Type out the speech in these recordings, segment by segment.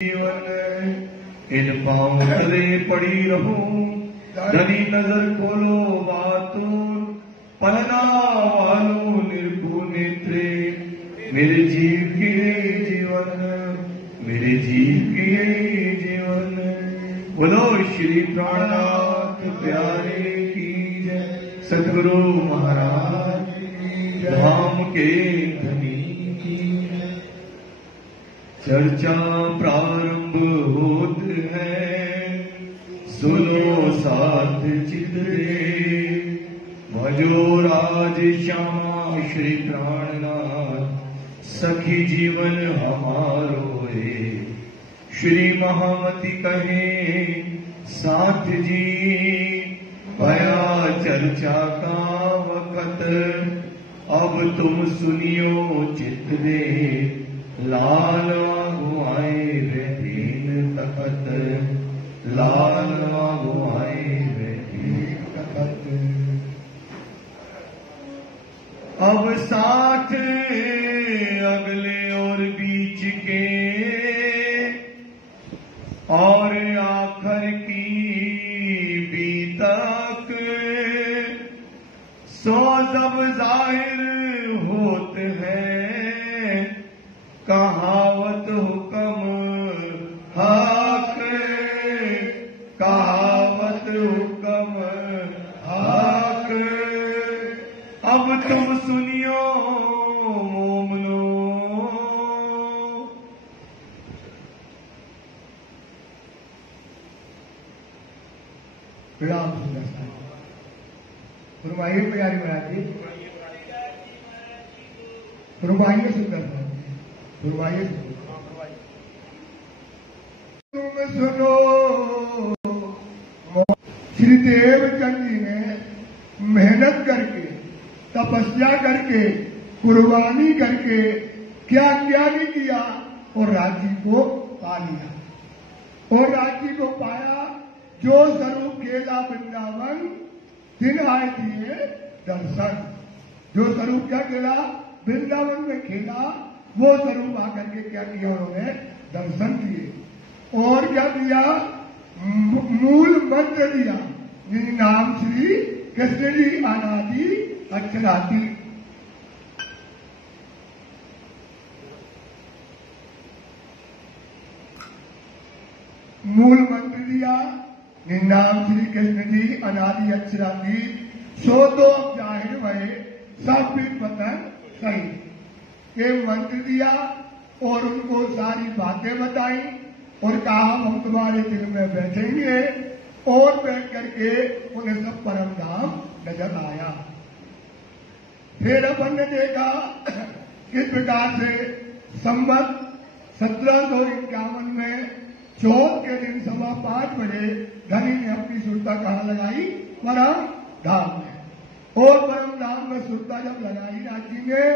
जीवन इन पाँव तले पड़ी रहूं, धनी नजर खोलो बातूर, पहना वालों निर्भू नेत्रे, मेरे जीव की जीवन, मेरे जीव की जीवन। बोलो श्री प्राणनाथ प्यारे की जय, सतगुरु महाराज धाम के धनी की जय। चर्चा प्रारंभ होत है, सुनो साथ चितरे, भजो राज श्यामा श्री प्राणनाथ, सखी जीवन हमारो रे। श्री महामती कहे साथ जी, भया चर्चा का वक्त, अब तुम सुनियो चित दे, लाल गुआए वे दीन तखत, लाल गुआए वे दीन तखत। अब साथ अगले और बीच के, और आखिर की बीतक, सो जब जाहिर होत है, कहावत हुक्म हक, कहावत हुक्म हक। अब तुम सुनियो मोमनो, विराम सुंदर साहब फरमाइए प्यारी महाराज जी, फरमाइए सुंदर साहब, फरमाइए। तुम सुनो, श्री देवचंद जी ने मेहनत करके, तपस्या करके, कुर्बानी करके क्या क्या नहीं किया, और राज्य को पा लिया। और राज्य को पाया, जो स्वरूप खेला वृंदावन, दिन आए दिए दर्शन। जो स्वरूप क्या खेला वृंदावन में खेला, वो स्वरूप आकर के क्या किया, उन्होंने दर्शन दिए। और क्या दिया, मूल मंत्र दिया, नाम श्री कृष्ण जी अनादि अक्षरादि। मूल मंत्र दिया, नाम श्री कृष्ण जी अनादि अक्षरादि। सो तो अब जाहिर भये सब पतन सही। ये मंत्र दिया और उनको सारी बातें बताई, और कहा हम तुम्हारे दिल में बैठेंगे, और बैठ करके उन्हें सब परम धाम नजर आया। फिर अपन ने देखा किस प्रकार से संवत 1751 में चौथ के दिन 5:15 बजे धनी ने अपनी सुरता कहाँ लगाई, परम धाम में। और परम धाम में सुरता जब लगाई राजी ने,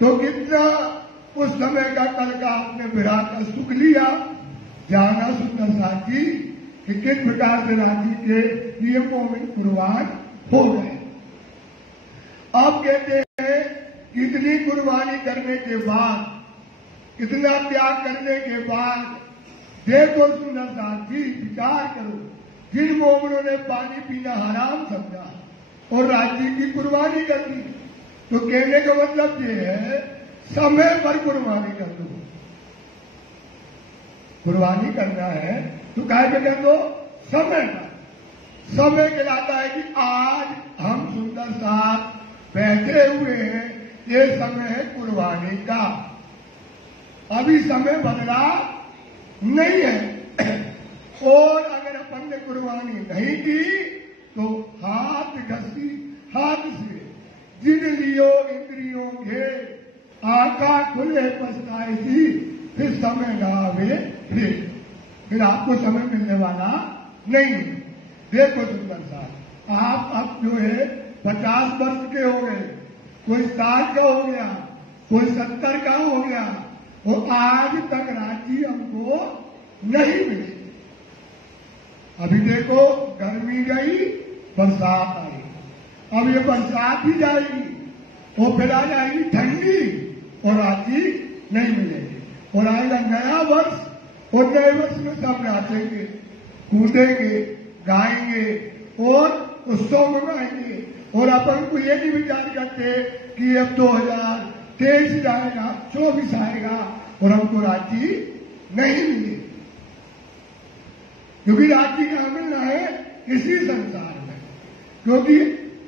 तो कितना उस समय का कल का आपने विराट का सुख लिया, जाना सुंदर साथी कि किस प्रकार से राजी के नियमों में कुर्बान हो गए। अब कहते हैं इतनी कुर्बानी करने के बाद, इतना त्याग करने के बाद, देखो सुंदर साथी विचार करो, जिन मोमनों ने पानी पीना हराम समझा और राज्य की कुर्बानी कर दी, तो कहने का मतलब ये है समय पर कुर्बानी कर दो। कुर्बानी करना है तो काहे पे कर दो, समय पर। समय कहलाता है कि आज हम सुंदर साथ बैठे हुए हैं, ये समय है कुर्बानी का। अभी समय बदला नहीं है। और अगर अपन ने कुर्बानी नहीं की, तो हाथ घसी, हाथ से जिन लियो इंद्रियों के, आका खुले पछताए थी, फिर समय ना आवे फिर आपको समय मिलने वाला नहीं। देखो सुंदर साहब, आप अब जो है 50 वर्ष के हो गए, कोई 60 का हो गया, कोई 70 का हो गया, और आज तक रांची हमको नहीं मिली। अभी देखो गर्मी गई, बरसात आई, अब ये बरसात ही जाएगी, वो फिर आ जाएगी ठंडी, और रांची नहीं मिलेगी। और आएगा नया वर्ष और नए वर्ष में सब नाचेंगे, कूदेंगे, गाएंगे और उत्सव मनाएंगे। और अपन को ये नहीं विचार करते कि अब 2023 जाएगा, 24 आएगा और हमको राखी नहीं मिली, क्योंकि राखी कहाँ मिलना है? इसी संसार में। क्योंकि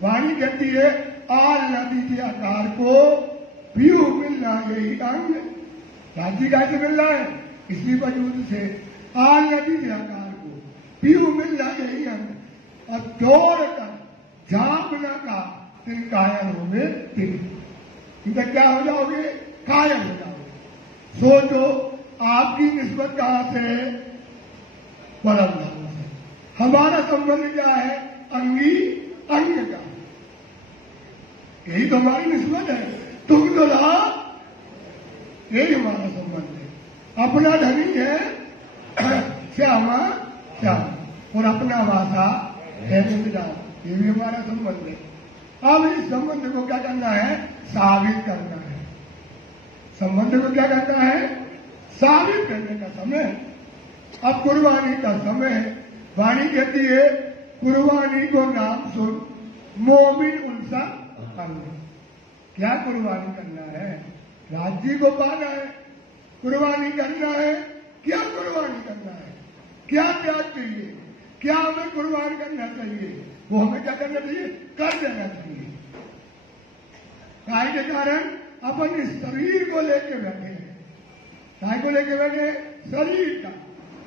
वाणी कहती है आल नदी के आकार को पीयू मिलना यही अंग। राखी का से मिल रहा है इसी वजूद से, आल नदी के आकार को पीयू मिलना यही अंग। और चोर का झापना का तिन कायल हो गए, इधर क्या हो जाओगे? कायल हो जाओगे। सोचो आपकी निस्बत कहां से है? परम धाम से। हमारा संबंध क्या है? अंगी अंग का, यही तो हमारी निस्बत है। तुम तो रहा, यही हमारा संबंध है। अपना धनी है श्यामा श्याम, और अपना वासा है मित्रान, ये भी हमारा संबंध है। अब इस संबंध को क्या करना है? साबित करना है। संबंध को क्या करना है? साबित करने का समय। अब कुर्बानी का समय है। वाणी कहती है कुर्बानी को नाम सुन मोमिन उनसा अंग। क्या कुर्बानी करना है? राज्य को पाना है, कुर्बानी करना है। क्या कुर्बानी करना है? क्या त्याग चाहिए? क्या हमें कुर्बान करना चाहिए? वो हमें क्या करना चाहिए? कर देना चाहिए। काय के कारण अपन इस शरीर को लेके बैठे हैं। काय को लेके बैठे? शरीर का,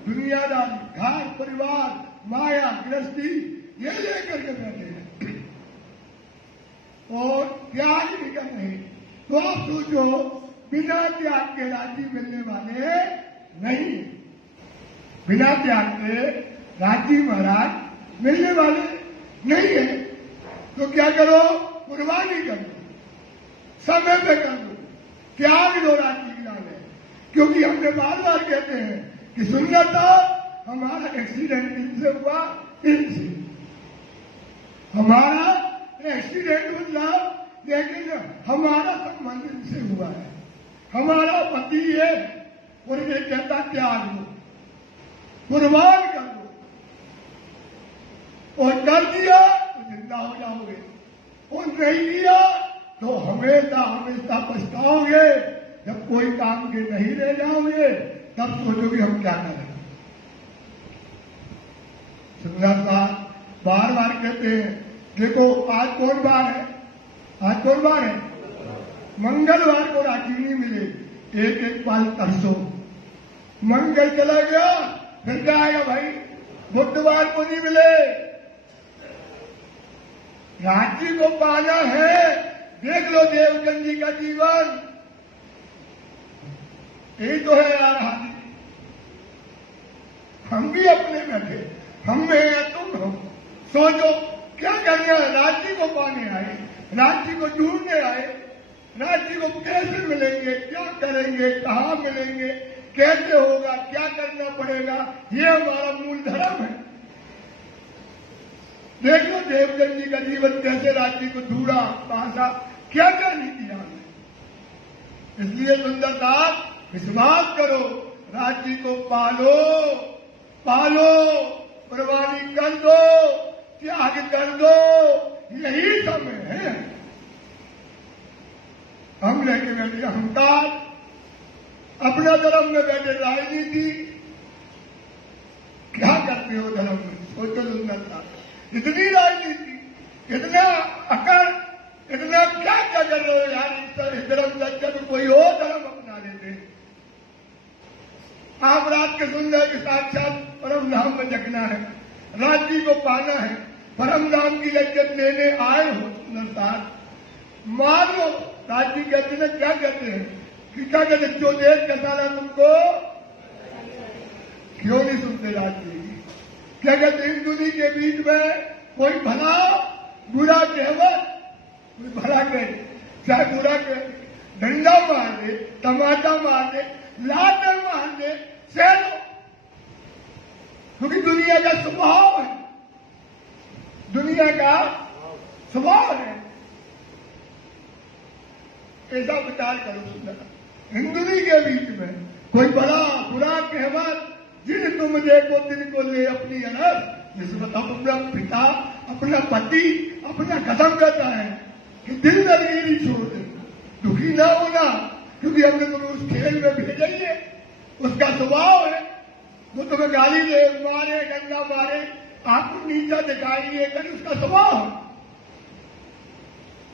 दुनियादारी, घर परिवार, माया गृहस्थी, ये लेकर के बैठे हैं और त्याग नहीं कर रहे। तो आप सोचो बिना त्याग के राज्य मिलने वाले नहीं, बिना त्याग के राज्य महाराज मिलने वाले नहीं है। तो क्या करो? कुर्बानी कर दो, समय पे कर दो, त्याग दो राज्य की नाम है। क्योंकि हमने बार बार कहते हैं कि सुंदरता हमारा एक्सीडेंट इनसे हुआ, इनसे हमारा एक्सीडेंट हुआ, लेकिन हमारा संबंध इनसे हुआ है। हमारा पति है और ये कहता त्याग दो, कुर्बान कर दो, और कर दिया तो जिंदा हो जाओगे, और नहीं दिया तो हमेशा हमेशा पछताओगे। जब कोई काम के नहीं रह जाओगे तब सोचोगे हम क्या करें। सुंदर साहब बार बार कहते हैं, देखो आज कौन बार है? आज कौन बार है? मंगलवार को राखी नहीं मिले, एक एक पल तरसो। मंगल चला गया, फिर क्या आएगा भाई? बुधवार को नहीं मिले। राखी को पाना है। देख लो देवचंद जी का जीवन, यही तो है यार। हम भी अपने में थे, हम में है, तुम हो। सोचो क्या करना है? राज्य को पाने आए, राज्य को ढूंढने आए, राज्य को कैसे मिलेंगे, क्या करेंगे, कहाँ मिलेंगे, कैसे होगा, क्या करना पड़ेगा, ये हमारा मूल धर्म है। देख लो देवचंद जी का जीवन कैसे राज्य को ढूंढा, पासा, क्या क्या नहीं किया हमने। इसलिए सुंदर साहब विश्वास करो, राज्य को पालो, पालो, कुर्बानी कर दो, त्याग कर दो, यही समय है। हम लेके बैठे अहंकार, अपना धर्म में बैठे राजनीति। क्या करते हो धर्म में? सोचो सुंदरता, इतनी राजनीति, इतना अकड़, इतना क्या क्या कर रहे हो यार। इस धर्म का जब कोई और धर्म अपना लेते, आप रात के सुंदर के साक्षात परम धाम में जगना है, राज्य को पाना है, परम धाम की लज्जत लेने आए हो। सुंदरता मान लो, राज्य कहते हैं क्या कहते हैं कि क्या कहते, जो देश कहता ना तुमको, क्यों नहीं सुनते राज्य? क्या कहते, हिंदुनी के बीच में कोई भला बुरा कहवत, कोई भला कहे चाहे बुरा कहे, डंडा मार दे, टमाटा मार दे, लात मार दे, सह लो, क्योंकि दुनिया का स्वभाव है, दुनिया का स्वभाव है। ऐसा विचार करो सुंदर, हिंदुनी के बीच में कोई भला बुरा कहवत तुम देखो दिल को ले अपनी अलग, जैसे बताओ अपना पिता अपना पति अपना कदम करता है कि दिल लगे नहीं छोड़ दे, दुखी ना होना, क्योंकि हमने तुम्हें उस खेल में भेजा ही है, उसका स्वभाव है, वो तुम्हें गाली दे मारे डंडा मारे आपको नीचा दिखाएंगे, लेकिन उसका स्वभाव है।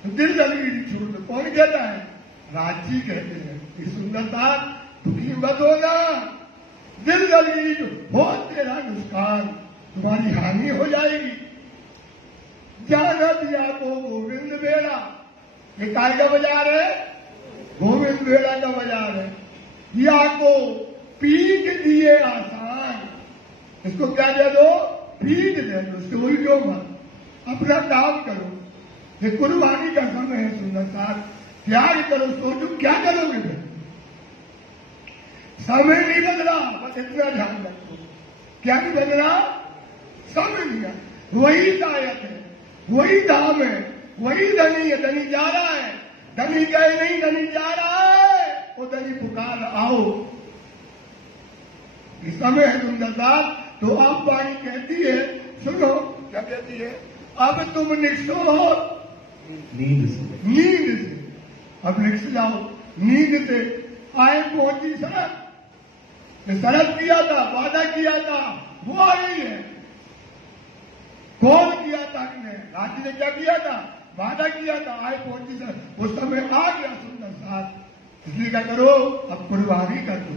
तो दिल लगी नहीं छोड़ दे, कौन कहता है? राजी कहते हैं। ये सुंदरता दुखी मत होना, दिल लगी हो तेरा नुकसान, तुम्हारी हानि हो जाएगी। जाना दिया को गोविंद बेड़ा, ये काय का बाजार है? गोविंद बेड़ा का बाजार है। या को पीट दिए आसान, इसको क्या दे दो? पीट दे दो, उसको उल्टो मत, अपना काम करो। ये कुर्बानी का समय है सुंदर साथ, त्याग करो, सोचो क्या करोगे फिर? समय नहीं बदला, बस इतना ध्यान रखो, क्या नहीं बदला? समय नहीं है, वही दायक है, वही धाम है, वही धनी है। धनी जा रहा है, धनी गए नहीं, धनी जा रहा है, वो धनी पुकार आओ। इस समय है सुंदरदास, तो आप वाणी कहती है, सुनो क्या कहती है? अब तुम निकसो हो नींद से, अब निकस जाओ नींद से। आए पहुंची सड़क, सड़क किया था, वादा किया था, वो आ गई है। कौन किया था? राजी ने क्या किया था? वादा किया था, आए पहुंची सड़क, उस समय आ गया सुंदर साथ। इसलिए क्या करो? अब कुर्बानी कर दो,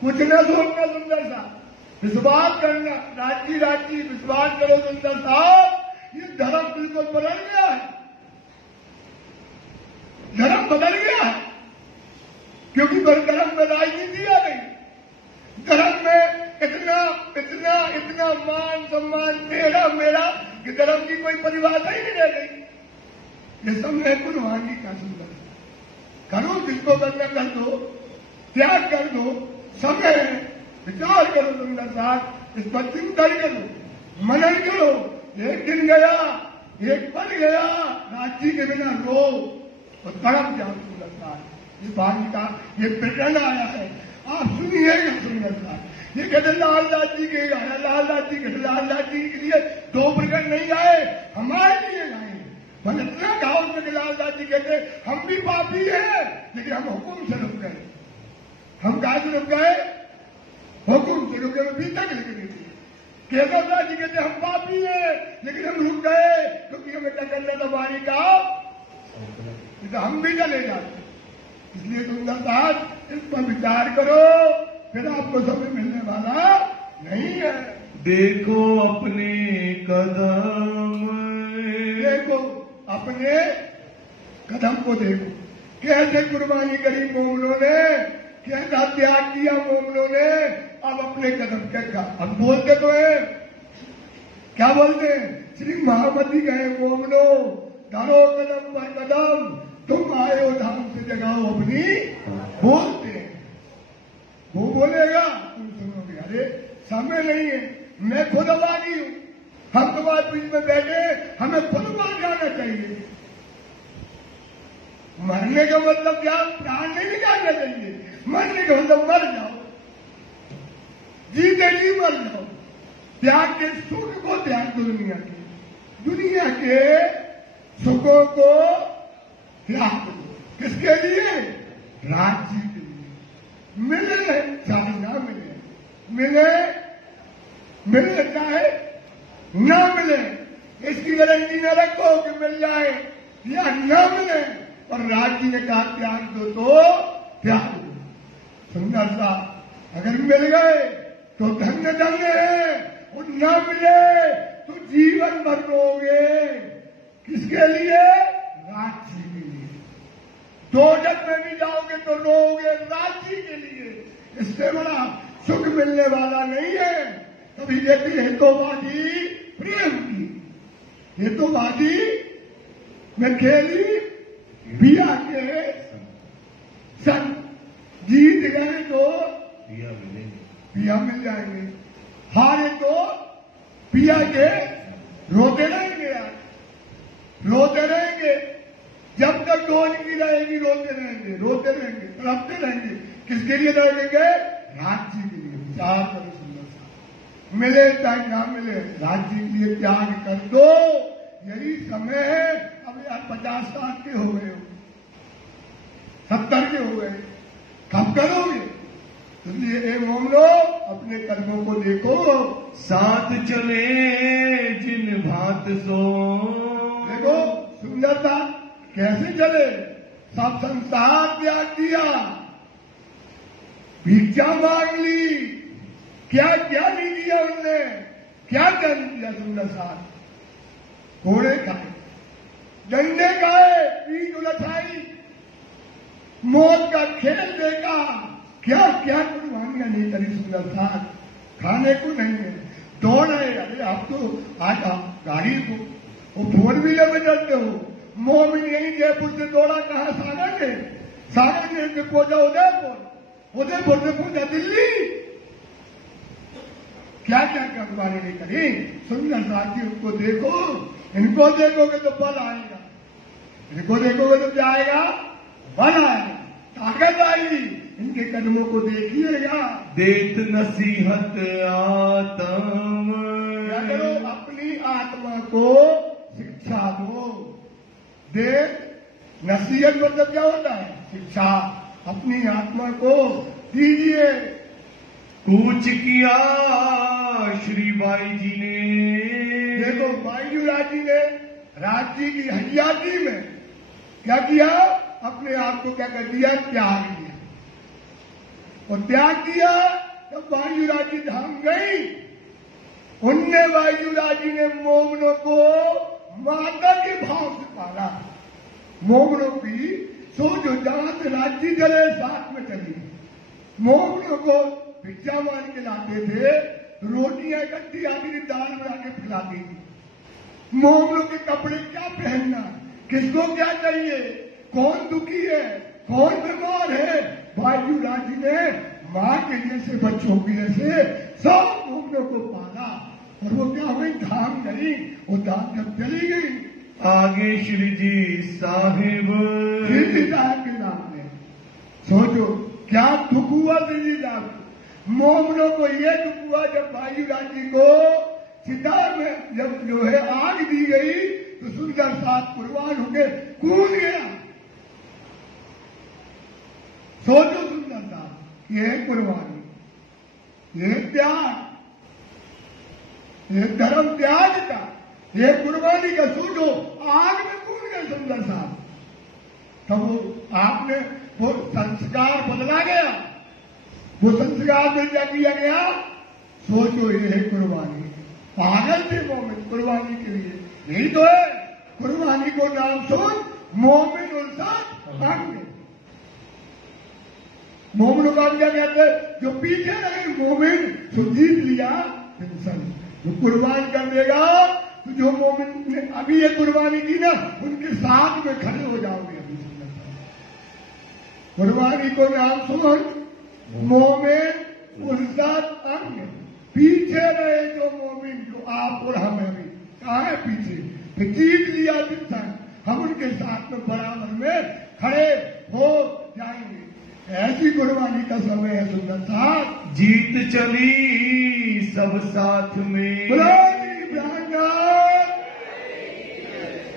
कुछ न सोचना सुंदर सा, विश्वास करना, राजी राजी विश्वास करो सुंदर साहब। ये धर्म बिल्कुल बदल गया है, धर्म बदल गया है, क्योंकि धर्म में राजनीति आ गई। धर्म में इतना इतना इतना मान सम्मान तेरा मेरा कि धर्म की कोई परिभाषा ही नहीं रह गई। ये सब है कुर्बानी का सुंदर। करो जिसको करना कर दो, त्याग कर दो, समय है, विचार करो सुंदर साथ, इस पर चिंतन करो, मनन करो। एक दिन गया, एक पल गया, राजी के बिना रो और तड़प जाओ सुंदर साथ। इस बात का ये प्रकरण आया है, आप सुनिएगा सुंदर साथ। ये कहते लालदास जी के गाया, लालदास जी के, लालदास जी के लिए दो प्रकरण नहीं आए, हमारे लिए आए। मन इतना घाव से लालदास जी कहते हम भी पापी हैं, लेकिन हम हुक्म से रुक गए। हम कहा से रुक गए? हुक्म से रुक गए, बीतक लिख दी थी। केशवदास जी कहते हम पापी हैं, लेकिन हम रुक गए क्योंकि हमें टकरने दबाने का, तो हम भी चले जाते। इसलिए सुंदर साथ इस पर विचार करो, फिर आपको समय मिलने वाला नहीं है। देखो अपने कदम, देखो अपने कदम को देखो, कैसे कुर्बानी करी मोमनों ने, कैसा त्याग किया मोमनों ने। अब अपने कदम क्या हम बोलते तो है, क्या बोलते हैं? श्री महामती गए मोमनो, धरो कदम पर कदम, तुम आए हो धाम से जगाओ अपनी। बोलते हैं, वो बोलेगा तुम सुनोगे। अरे समय नहीं है, मैं खुद आबादी हूं, हम तुम्हारे बीच में बैठे, हमें खुद मार जाना चाहिए। मरने का मतलब क्या? प्राण नहीं निकालना चाहिए, मरने का मतलब मर जाओ, जीते जी मर जाओ। त्याग के सुख को त्याग दो, दुनिया के सुखों को त्याग दो। किसके लिए? राज्य के लिए। मिले चाहे ना मिले, मिले चाहे ना मिले, इसकी गारंटी न रखो कि मिल जाए या न मिले। और राज्य ने कहा त्याग दो तो त्याग दो। सुंदर सा, अगर मिल गए तो धन्य धन्य है, और न मिले तो जीवन भर रोगे। किसके लिए? राज्य के लिए। दोजख में भी जाओगे तो रोगे राज्य के लिए। इससे बड़ा सुख मिलने वाला नहीं है। कभी देखिए हेतुवादी प्रेम की, हेतुवादी में खेली बिया के संग, जीत गए तो पिया मिल जाएंगे, हारे तो पिया के रोते रहेंगे यार, रोते रहेंगे जब तक डोज की रहेगी, रोते रहेंगे, तड़पते रहेंगे। किसके लिए लड़ेंगे? राज्य के लिए। विचार करो सुंदर सा। मिले चाहे ना मिले, राज्य के लिए त्याग कर दो। यही समय है। अब यार 50 साल के हो गए हो, 70 के हो गए, कब करोगे? इसलिए ए मोमनो, अपने कर्मों को देखो। साथ चले जिन भात सो। देखो सुंदरता कैसे चले, सब संसार त्याग किया, भिक्षा मांग ली, क्या क्या नहीं किया उनने, क्या क्या नहीं किया। सुंदर साथ घोड़े खाए, डंडे खाए, पीठ उलझाई, मौत का खेल देखा, क्या क्या कुर्बानियां नहीं करी। सुंदर साथ खाने को नहीं है, दौड़ आए। अरे आप तो आज आप गाड़ी को वो 4 व्हीलर में चलते हो, मोमिन यही जयपुर से दौड़ा कहा सागर के, सागर से पहुंचा उदयपुर, उदयपुर से पहुंचा दिल्ली। क्या क्या कुर्बानी नहीं करी। सुंदर साथी उनको देखो, इनको देखोगे तो बल आएगा, इनको देखोगे तो क्या आएगा, बल आएगा, ताकत आएगी। इनके कदमों को देखिएगा। देत नसीहत आत्म। क्या करो, अपनी आत्मा को शिक्षा दो। देत नसीहत मतलब क्या होता है, शिक्षा। अपनी आत्मा को दीजिए। कूच किया श्री बाई जी ने। देखो बाईजूराज जी ने राज्य की हरियाती में क्या किया, अपने आप को क्या कर दिया, त्याग दिया। और त्याग किया तब बाईजूराज जी धाम गई। उनने बाईजूराज जी ने मोमनों को माता के भाव से पाला। मोमनों की सोचो, जहां से राज्य चले साथ में चली। मोमनों को भिक्षा मान के लाते थे, रोटियां इकट्ठी आती थी, दाल बना के खिलाती थी। मोमनों के कपड़े क्या पहनना, किसको क्या चाहिए, कौन दुखी है, कौन बीमार है, बाईजूराज जी ने मां के जैसे बच्चों के जैसे सब मोमनों को पाला। और वो क्या हुई, धाम गई। वो धाम जब चली गई, आगे श्री जी साहिब। श्री जी साहब के नाम में सोचो क्या दुख हुआ। श्री जी साहब मोमनों को ये दुख हुआ जब बाईजूराज जी को चिता में जब जो है आग दी गई तो सुंदर साथ कुर्बान होके कूद गया। सोचो सुंदर साथ, ये कुर्बानी, ये त्याग, ये धर्म त्याग का, ये कुर्बानी का। सोचो आग में कूद गए सुंदर साथ। तब वो आपने वो संस्कार बदला गया, वो संस्कार में क्या किया गया। सोचो ये है कुर्बानी। पागल थे मोमिन कुर्बानी के लिए, यही तो है कुर्बानी को नाम सुन, मोमिन उनसा भाग गए। मोमिनों का क्या कहते हैं, जो पीछे रहे मोमिन जो जीत लिया टेंशन। जो कुर्बान कर देगा तो जो मोमिन ने अभी ये कुर्बानी की ना, उनके साथ में खड़े हो जाओगे। अभी कुर्बानी को नाम सुन, मोमिन उनका अंग। पीछे रहे जो मोमिन, जो आप और हम अभी कहाँ है पीछे, तो जीत लिया टेंशन। हम उनके साथ में बराबर में खड़े हो जाएंगे। ऐसी कुर्बानी का समय है सुंदर साथ। जीत चली सब साथ में।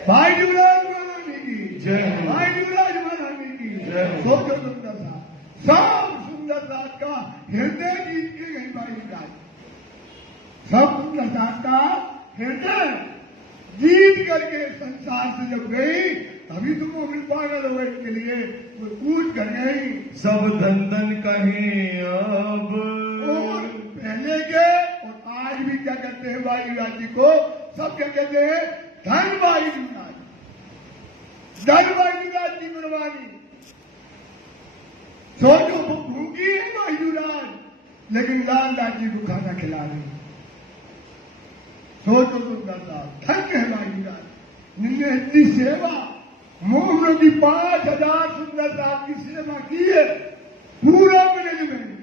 बाईजूराज महारानी की जय। बाईजूराज महारानी की जय। सोचो सुंदर साथ, सब सुंदर साथ का हृदय जीत के गई बाईजूराज। सब सुंदर साथ का हृदय जीत करके संसार से जब गई, अभी तो मोमिन पागल हो गए, के लिए वो कूद कर गई। सब धन धन कहे अब। और पहले के और आज भी क्या कहते हैं बाईजूराज जी को, सब क्या कहते हैं, धन बाईजूराज, धन बाईजूराज की कुर्बानी। सोचो वो भूखी है बाईजूराज, लेकिन लाल लाल जी को खाना खिला रही। सोचो सुंदर साहब, थक है बाईजूराज, जिनने इतनी सेवा, मोमनों की 5000 सुंदर साहब की सेवा की है। पूरा मैनेजमेंट,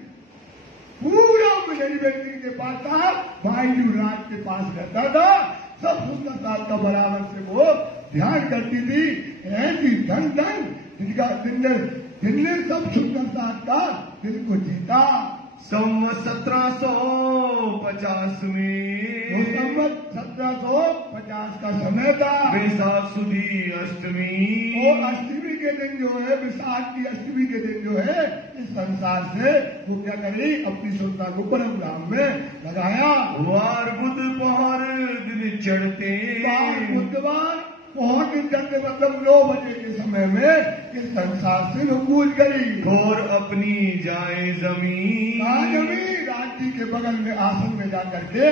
पूरा मैनेजमेंट के पास था, बाईजूराज के पास रहता था। सब सुंदर साहब का बराबर से वो ध्यान करती थी। ऐसी धन धन जिनका जिनने सब सुंदर साहब का दिल को जीता। संवत 1700 1750 में वो संवत 1750 का समय था। वैशाख सुदी अष्टमी वो अष्टमी के दिन जो है, विशाख की अष्टमी के दिन जो है, इस संसार से वो क्या करी, अपनी श्रद्धा को परम धाम में लगाया। वार बुध पहर दिन चढ़ते बुधवार बहुत दिन चलते, मतलब 9 बजे के समय में इस संसार से वो कूद गई और अपनी जाए जमीन राज्य के बगल में आसन में जाकर के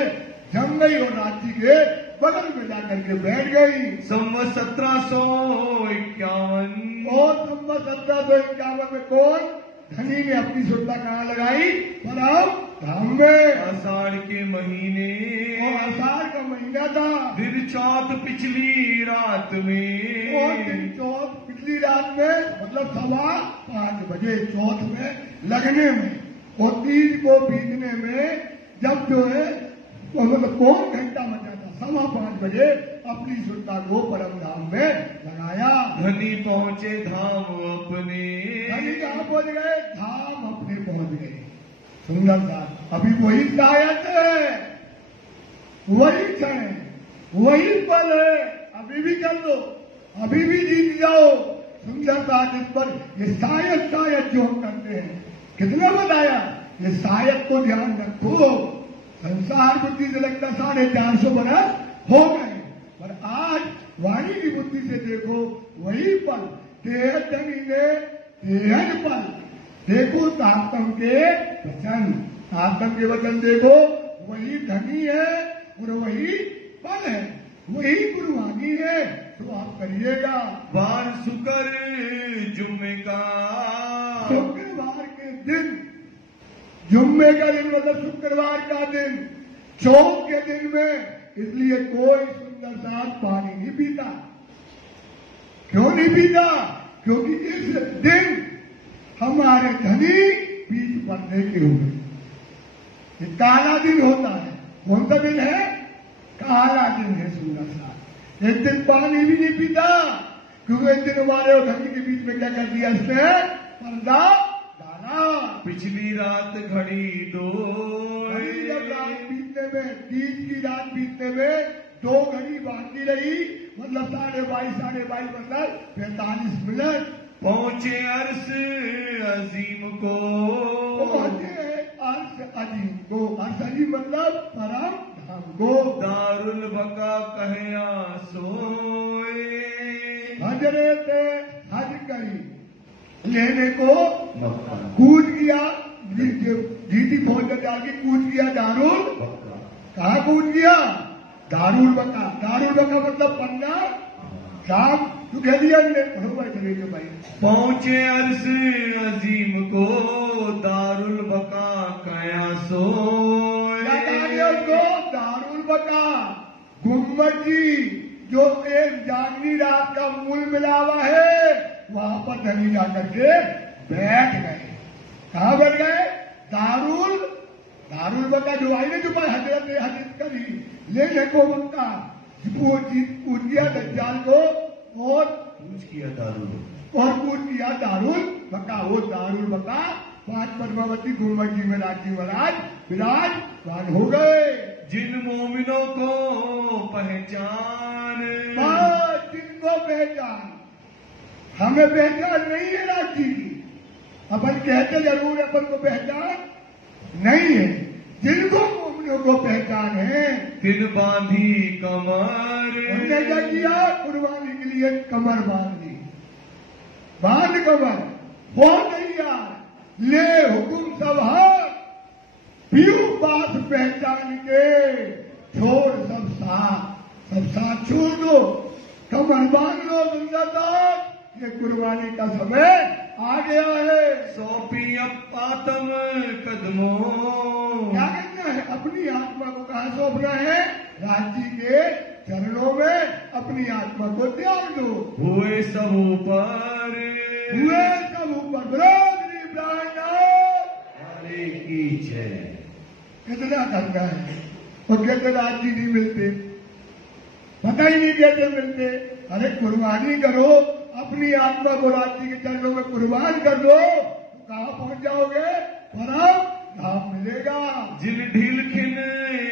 जम गई और राज्य के बगल में जाकर के बैठ गई। संवत 1751 और संवत 1751 में कौन धनी ने अपनी श्रद्धा कहाँ लगाई, परम धाम में। आषाढ़ के महीने और आषाढ़ का महीना था। दिन चौथ पिछली रात में और दिन चौथ पिछली रात में, मतलब 5:15 बजे चौथ में लगने में और तीज को बीतने में, जब जो है मतलब कौन घंटा बजा था, 5:15 बजे अपनी श्रद्धा को परम धाम में लगाया। धनी पहुँचे धाम अपने, धनी कहाँ पहुंच गए, धाम अपने पहुंच गए। सुंदर था। अभी वही सायत है, वही क्षण है, वही पल है, अभी भी कर लो, अभी भी जीत जाओ। सुंदर था जिस पर ये शायद जो हम करते हैं, कितना बताया, ये शायद को ध्यान रखो। संसार बुद्धि से लगता 450 बरस हो गए, पर आज वाणी की बुद्धि से देखो, वही पल तेहद धनी ने तेहद पल देखो, तातम के वचन, तातम के वचन देखो, वही धनी है और वही पल है, वही गुरुवाणी है, तो आप करिएगा। बार शुक्र जुम्मे का, शुक्रवार के दिन, जुम्मे का दिन मतलब शुक्रवार का दिन, चौथ के दिन में, इसलिए कोई सुंदर साथ पानी नहीं पीता। क्यों नहीं पीता, क्योंकि इस दिन हमारे धनी पीठ पड़ने के हुए, ये काला दिन होता है। कौन सा दिन है, काला दिन है सुंदर साथ। एक दिन पानी भी नहीं पीता, क्योंकि एक दिन हमारे और धनी के बीच में क्या कर दिया इसने, पर्दा डाला। पिछली रात घड़ी दो, जब रात बीतने में, तीज की रात बीतने में 2 घड़ी बाकी रही, मतलब 22:30 मतलब 45 मिनट। पहुंचे अर्श अजीम को, पहुंचे अर्श अजीम को, अर्श अजीम मतलब परम धाम को। दारुल बका कहया सोए, हजरे से हज करी लेने को कूद गया, जीती फौज जाके कूद गया दारुल, कहाँ कूद गया, दारुल बका। दारुल बका मतलब पन्ना शाम, तू कह दिया चले जो भाई। पहुंचे अर्श अजीम को, दारुल बका कहया सोए। दारुल बका गुम्बद जी, जो एक जागनी रात का मूल मिलावा है, वहां पर धनी जाकर के बैठ गए। कहाँ बैठ गए, दारुल बका जो आई ने, जो हजरत करी लेने को मक्का, पूछ किया दज्जाल को और पूछ किया दारुल बका। वो दारुल बका 5 पद्मावती गुम्बद जी में राजी महाराज विराजमान हो गए। जिन मोमिनों को पहचान, जिनको पहचान, हमें पहचान नहीं है राजी की, अपन कहते जरूर अपन को पहचान नहीं है। जिनको मोमिनों को पहचान है, तिन बांधी कमर, हमने क्या किया, कुर्बानी के लिए कमर बांधी, बांध कमर हो तैयार, ले हुकुम सब हाथ, पीऊ बात पहचान के, छोड़ सब साथ छोड़ दो, कमर बांध लो। सुंदरदास, ये कुर्बानी का समय आ गया है। सौंपी अब आत्म कदमों, क्या करना है, अपनी आत्मा को कहाँ सौंपना है, राज्य के चरणों में अपनी आत्मा को त्याग दो। हुए सब ऊपर, हरे की जय। कितना करना है, और कहते राज्य नहीं मिलते, पता ही नहीं कैसे मिलते। अरे कुर्बानी करो, अपनी आत्मा को राज्य के चरणों में कुर्बान कर दो, कहाँ पहुंच जाओगे, परम धाम मिलेगा। जिन ढील खिन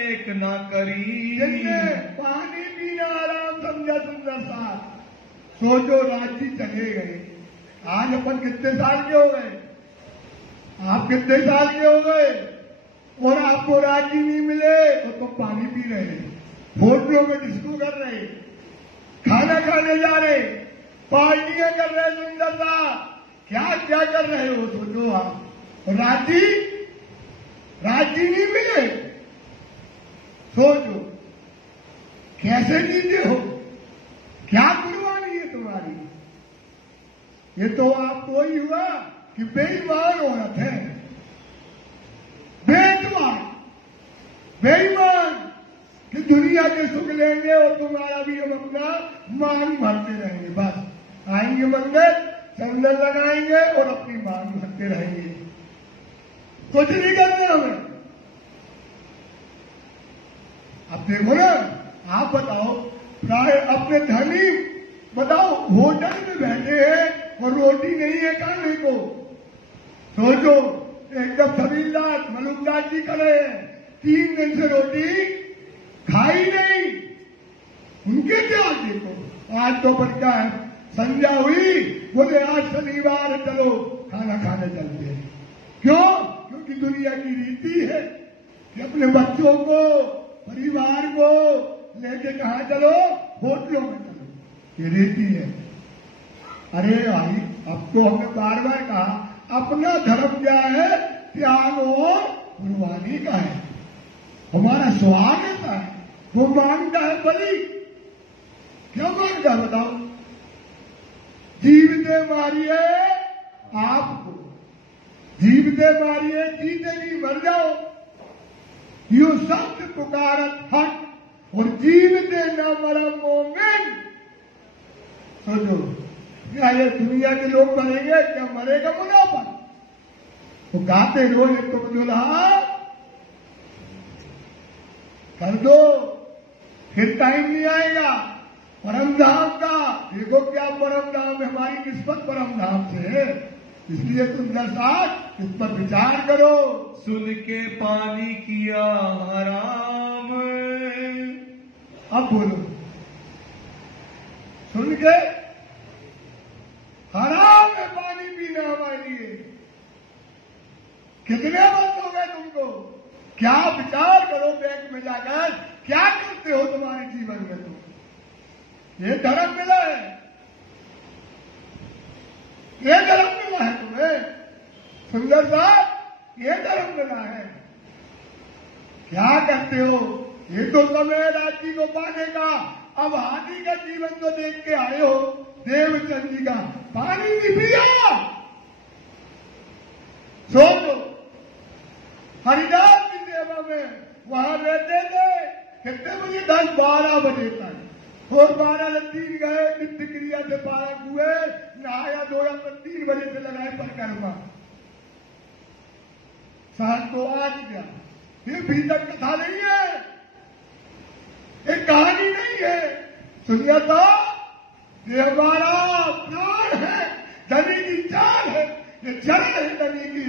एक ना करी, जिनने पानी पीना आराम समझा सुंदर साथ, सोचो राज्य चले गए। आज अपन कितने साल के हो गए, आप कितने साल के हो गए, और आपको राज्य नहीं मिले तो तुम पानी पी रहे हैं, होटलों में डिस्को कर रहे, खाना खाने जा रहे, पार्टियां कर रहे, सुंदरता क्या क्या कर रहे हो, सोचो आप। राज्य नहीं मिले, सोचो कैसे जीते हो, क्या कुर्बानी है तुम्हारी। ये तो आपको ही हुआ कि बेईमान औरत है, बेईमान कि दुनिया के सुख लेंगे और तुम्हारा भी हम अपना मांग भरते रहेंगे। बस आएंगे मंदिर, चंदन लगाएंगे और अपनी मांग भरते रहेंगे, कुछ नहीं करते हमें। अब देखो ना, आप बताओ, प्राय अपने धनी बताओ होटल में बैठे हैं और रोटी नहीं है खाने को। सोचो एकदम समीरदास मलुकदास जी खड़े हैं, 3 दिन से रोटी खाई नहीं, उनके क्या देखो। आज तो पर क्या है, संध्या हुई, बोले आज शनिवार चलो खाना खाने चलते हैं। क्यों? क्योंकि दुनिया की रीति है कि अपने बच्चों को, परिवार को लेके कहा चलो, होटलों में चलो, ये रीति है। अरे भाई, अब तो हमने बार बार कहा अपना धर्म क्या है, त्याग और कुर्बानी का है। हमारा स्वभाव ऐसा है, वो मांगता है बलि। क्या मांगता है बताओ? जीवते मारिए आपको, जीवते मारिए, जीते भी मर जाओ, यो शब्द पुकारत हट, और जीवते न मरम मोमिन। सोचो, क्या ये दुनिया के लोग मरेंगे, क्या मरेगा मुनाफा? तो गाते रोज एक तो दुल्हा कर दो, फिर टाइम नहीं आएगा परम धाम का। देखो क्या परम धाम है, हमारी निस्बत परम धाम से है, इसलिए तुम साथ इस पर विचार करो। सुन के पानी किया हराम, अब बोलो, सुन के हराम है पानी पीना हमारे लिए। कितने वर्ष हो गए तुमको? क्या विचार करो, बैंक में जाकर क्या करते हो तुम्हारे जीवन में? तुम ये धर्म मिला है, ये धर्म मिला है तुम्हें, सुंदर साहब, ये धर्म मिला है। क्या करते हो? ये तो समय राज्य को पाने का। अब हाथी का जीवन तो देख के आए हो, देवचंद जी का पानी नहीं पिया। सोचो, हरिदास की सेवा में वहां रहते थे, कितने बजे? 10-12 बजे तक, और 12 से 3 गए, नित्य क्रिया से 12 हुए, नहाया धोया, तो 3 बजे से लगाए परिक्रमा, शाम को 8 गया। फिर भीतर कथा नहीं है, एक कहानी नहीं है। सुनिए तो, ये हमारा प्राण है, धनी की चाल है, ये चरण है धनी की।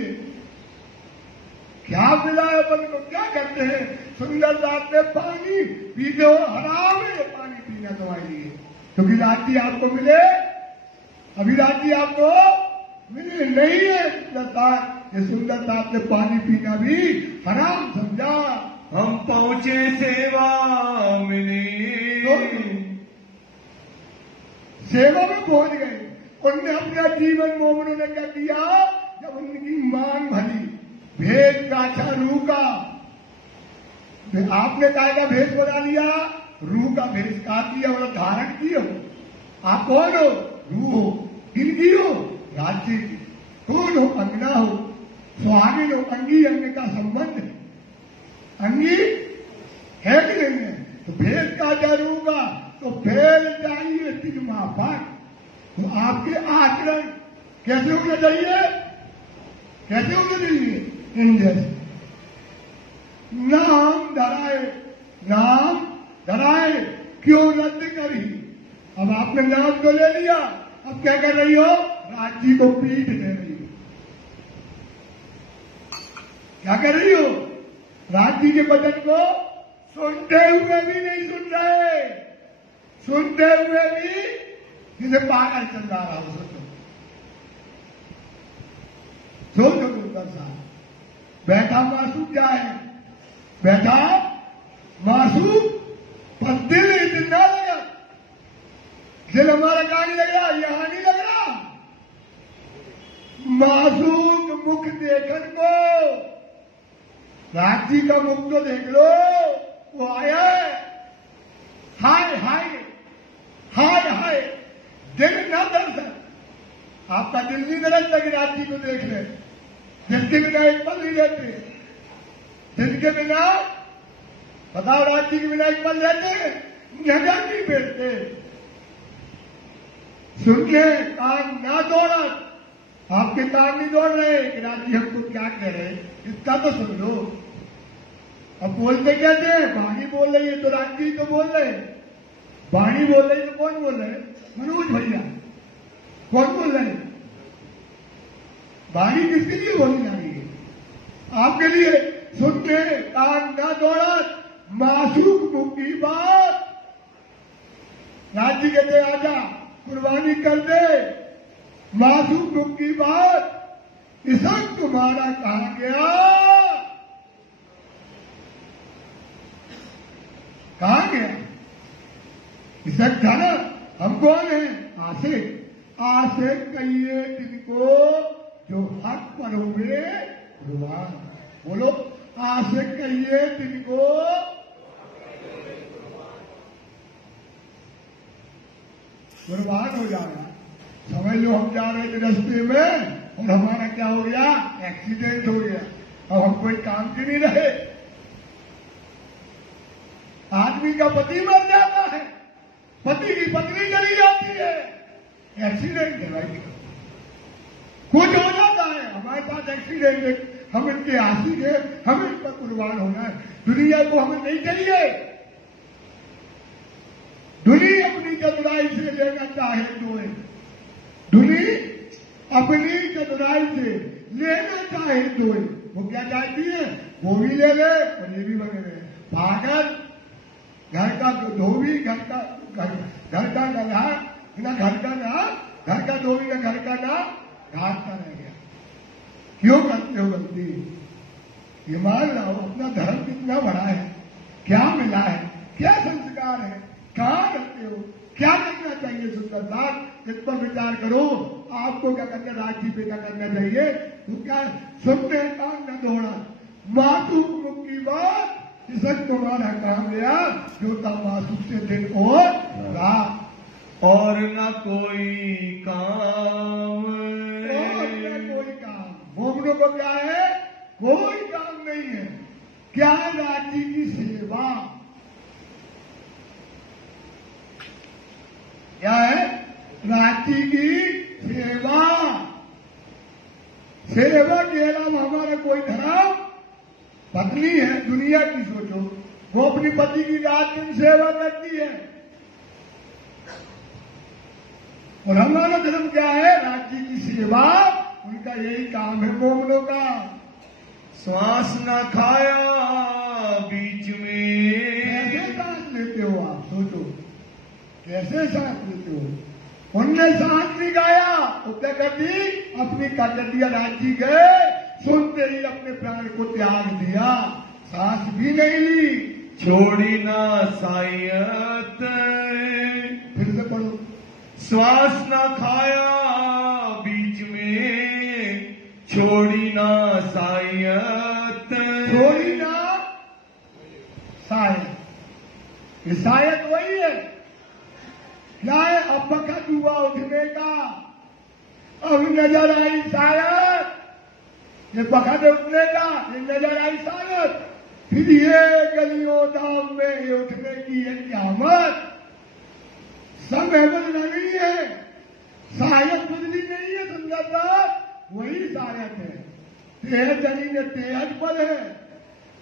क्या मिला है अपन को? क्या करते हैं? सुंदर साथ में पानी पीते हो, हराम है पानी पीना तुम्हारे लिए, क्योंकि रात्रि आपको मिले, अभी रात्रि आपको मिले नहीं है। सुंदर साथ में पानी पीना भी हराम समझा। हम पहुंचे सेवा मिली, तो सेवा में पहुंच गए। उनने अपना जीवन मोमनों ने क्या किया? जब उनकी मांग भरी, भेष का अच्छा रू का, आपने काय का भेष बना लिया, रू का भेष काट लिया और धारण किया। आप कौन हो? रू हो। किनकी हो? राज्य की। कौन हो? अंगना हो, सुहागिन हो। अंगी अंग का संबंध है, अंगी है कि नहीं है? तो भेष का जरूगा तो फैल जाइए सिग्मा पर। तो आपके आचरण कैसे होना चाहिए? कैसे होना चाहिए? इन जैसे नाम धराए, नाम धराए क्यों रद्द करी? अब आपने नाम तो ले लिया, अब क्या कर रही हो? राज्य को पीठ दे रही हो। क्या कर रही हो? राज जी के वचन को सुनते हुए भी नहीं सुन रहे, सुनते हुए भी जिसे पागल चल रहा हो। सोचो गुरुवर साहब, बैठा मासूम क्या है? बैठा मासूम पर दिल इतना लगा, दिल हमारा कहां नहीं लग रहा, यहां नहीं लग रहा। मासूम मुख देखन को, राज जी का मुख तो देख लो, वो आया है, हाय हाय हाय हाय, दिल ना दर्शन। आपका दिल नहीं दर्शता कि राज जी को देख ले। दिल के बिना एक पल नहीं रहते, दिल के बिना बताओ, राज जी के बिना एक पल रहते, जगह नहीं बैठते। सुन के कान ना दौड़ा, आपके कान नहीं दौड़ रहे कि राज जी हमको क्या कह रहे, इसका तो सुन लो। अब बोलते कहते हैं, वाणी बोल रही है तो राज जी तो बोल रहे, वाणी बोल रही तो कौन बोल रहे? मनोज भैया। कौन बोल रहे? वाणी किसके लिए बोली जा रही है? आपके लिए। सुनते कान ना दौड़ा, मासूम मुख की बात। राज जी कहते आजा कुर्बानी कर दे, मासूम मुख की बात, इसक तुम्हारा कहा गया, कहा गया? इसक था ना, हम कौन है? आशिक। आशिक कहिए जिनको जो हक पर हुए कुर्बान। बोलो, आशिक कहिए जिनको कुर्बान हो जाना। समझ लो, हम जा रहे थे रास्ते में और हमारा क्या हो गया? एक्सीडेंट हो गया। अब हम कोई काम के नहीं रहे। आदमी का पति मर जाता है, पति की पत्नी चली जाती है, एक्सीडेंट है भाई। कुछ हो जाता है, हमारे पास एक्सीडेंट है, हम इनके आशिक है, हमें इन पर कुर्बान होना है। दुनिया को हमें नहीं चाहिए। दुनिया अपनी चतुराई से लेना चाहे तो, दुनिया अपनी चतुराई से लेना चाहे तो, वो क्या चाहती है? वो भी ले ले और ये भी बने रहे। पागल, घर का धोबी, घर का गधा, ना घर का ना, घर का धोबी ना घर का ना, घाट का रह गया। क्यों करते हो गलती? ये मान लो अपना धर्म कितना बड़ा है, क्या मिला है, क्या संस्कार है, कहां करते हो, क्या करना चाहिए? सुंदर बात, इस पर विचार करो। आपको क्या करना, राज्य पे क्या करना चाहिए? तो क्या सुनते काम न दौड़ा, मासूम मुख की बात, इसक तुम्हारा काम गया, जो था मासूम से दिन और रात, और न कोई काम, और न कोई काम। मोमनों को क्या है? कोई काम नहीं है। क्या है? राज्य की सेवा। क्या है? राज्य की सेवा। सेवा के अलावा हमारा कोई धर्म पत्नी है। दुनिया की सोचो, वो अपनी पति की रात दिन सेवा करती है, और हमारा धर्म क्या है? राज्य की सेवा। उनका यही काम है मोमनों का। श्वास न खाया बीच में, कैसे सांस लेते हो आप? सोचो, कैसे सांस लेते हो? उनने सांस नहीं गाया तो क्या कर दी? अपनी कर दिया। राज्य गए, सुनते ही अपने प्राण को त्याग दिया, सांस भी नहीं ली। छोड़ी ना सायत, फिर से पढ़ो। श्वास न खाया बीच में, छोड़ी ना सायत, छोड़ी ना सायत। ये सायत वही है। क्या है? अब वक्त हुआ उठने का, अब नजर आई सायत। ये वक्त उठने का, ये नजर आई सायत। फिर ये गलियों धाम में उठने की है क़यामत। समय बदला नहीं है, सायत बदली नहीं है। सुंदरता वही सायत है। तेहत जनी ने तेहत पद है।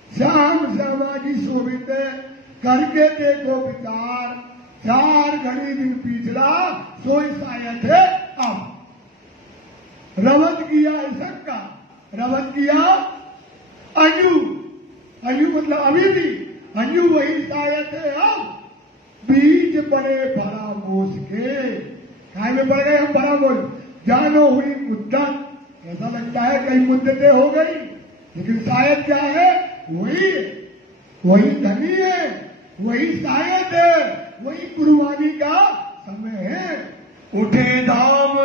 श्याम श्यामाजी शोभित करके देखो विचार, 4 घड़ी दिन पिछला सोई सायत है। अब रवत किया इसक का, रवत किया अंजू, अंजू मतलब अभी भी अंजू वही शायद है। अब बीज बड़े भरा मोस के, काय में पड़ गए हम भरा मोस, जानो हुई मुद्दत। ऐसा लगता है कई मुद्दतें हो गई, लेकिन शायद क्या है, वही धनी है, वही शायद है, वही कुर्बानी का समय है। उठे धाम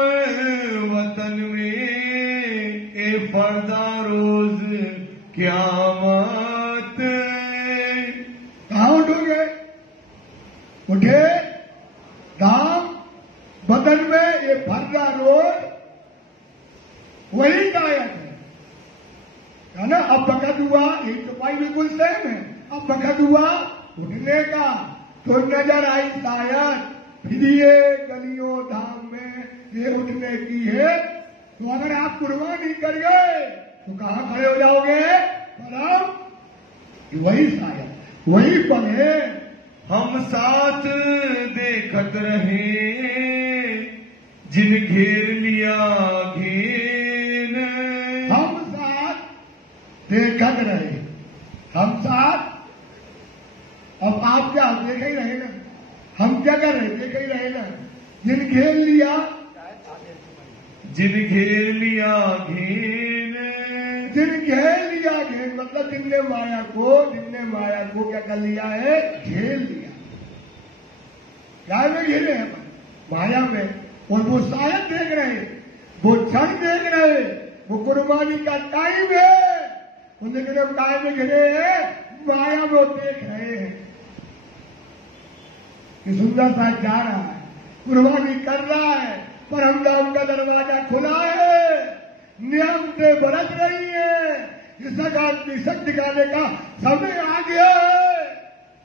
वतन में ए फरदा रोज क़यामत। कहाँ उठोगे? उठे धाम वतन में ये फरदा रोज, वही शायद है ना। अब वक़्त हुआ, ये तो भाई बिल्कुल सेम है। अब वक़्त हुआ उठने का, तो नजर आई शायद फिर ये गलियों धाम में ये उठने की है। तो अगर आप कुर्बानी कर गए तो कहाँ खड़े हो जाओगे? पर अब वही शायद, वही पल है। हम साथ देखत रहे जिन घेर लिया घेन। हम साथ देखत रहे, हम साथ। अब आप क्या देख ही रहे ना, हम क्या कर रहे, देख ही रहे ना। जिन घेर लिया, जिन घेर लिया घेन। जिन घेर लिया घेर मतलब जिनने माया को क्या कर लिया है, घेर लिया। क्या में घेरे हैं? माया में। और वो शायद देख रहे, वो क्षण देख रहे, वो कुर्बानी का टाइम है। लेकिन हम काय में घिरे हैं, माया में देख रहे हैं कि सुंदर सा जा रहा है, कुर्बानी कर रहा है, पर हमदाम का दरवाजा खुला है, नियम से बरत रही है। इस शक्ति दिखाने का समय आ गया है,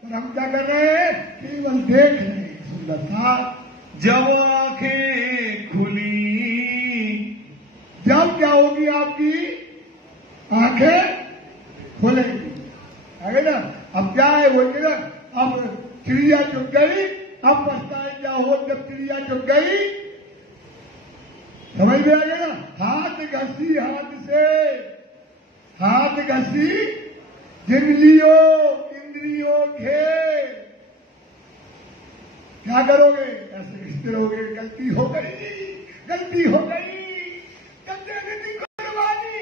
और हम क्या कर रहे हैं? केवल देख रहे हैं सुंदरता। जब आंखें खुली, जब क्या होगी आपकी आंखें खुलेंगी, है ना। अब क्या है बोलिए ना, अब चिड़िया चुग गई, अब पछताए क्या हो जब चिड़िया चुग गई। समझ में आ गया ना। हाथ घसी, हाथ घसी जिंदलियों इंद्रियों के। क्या करोगे? ऐसे घिसते रहोगे, गलती हो गई, गलती हो गई, जब देने दी कुर्बानी,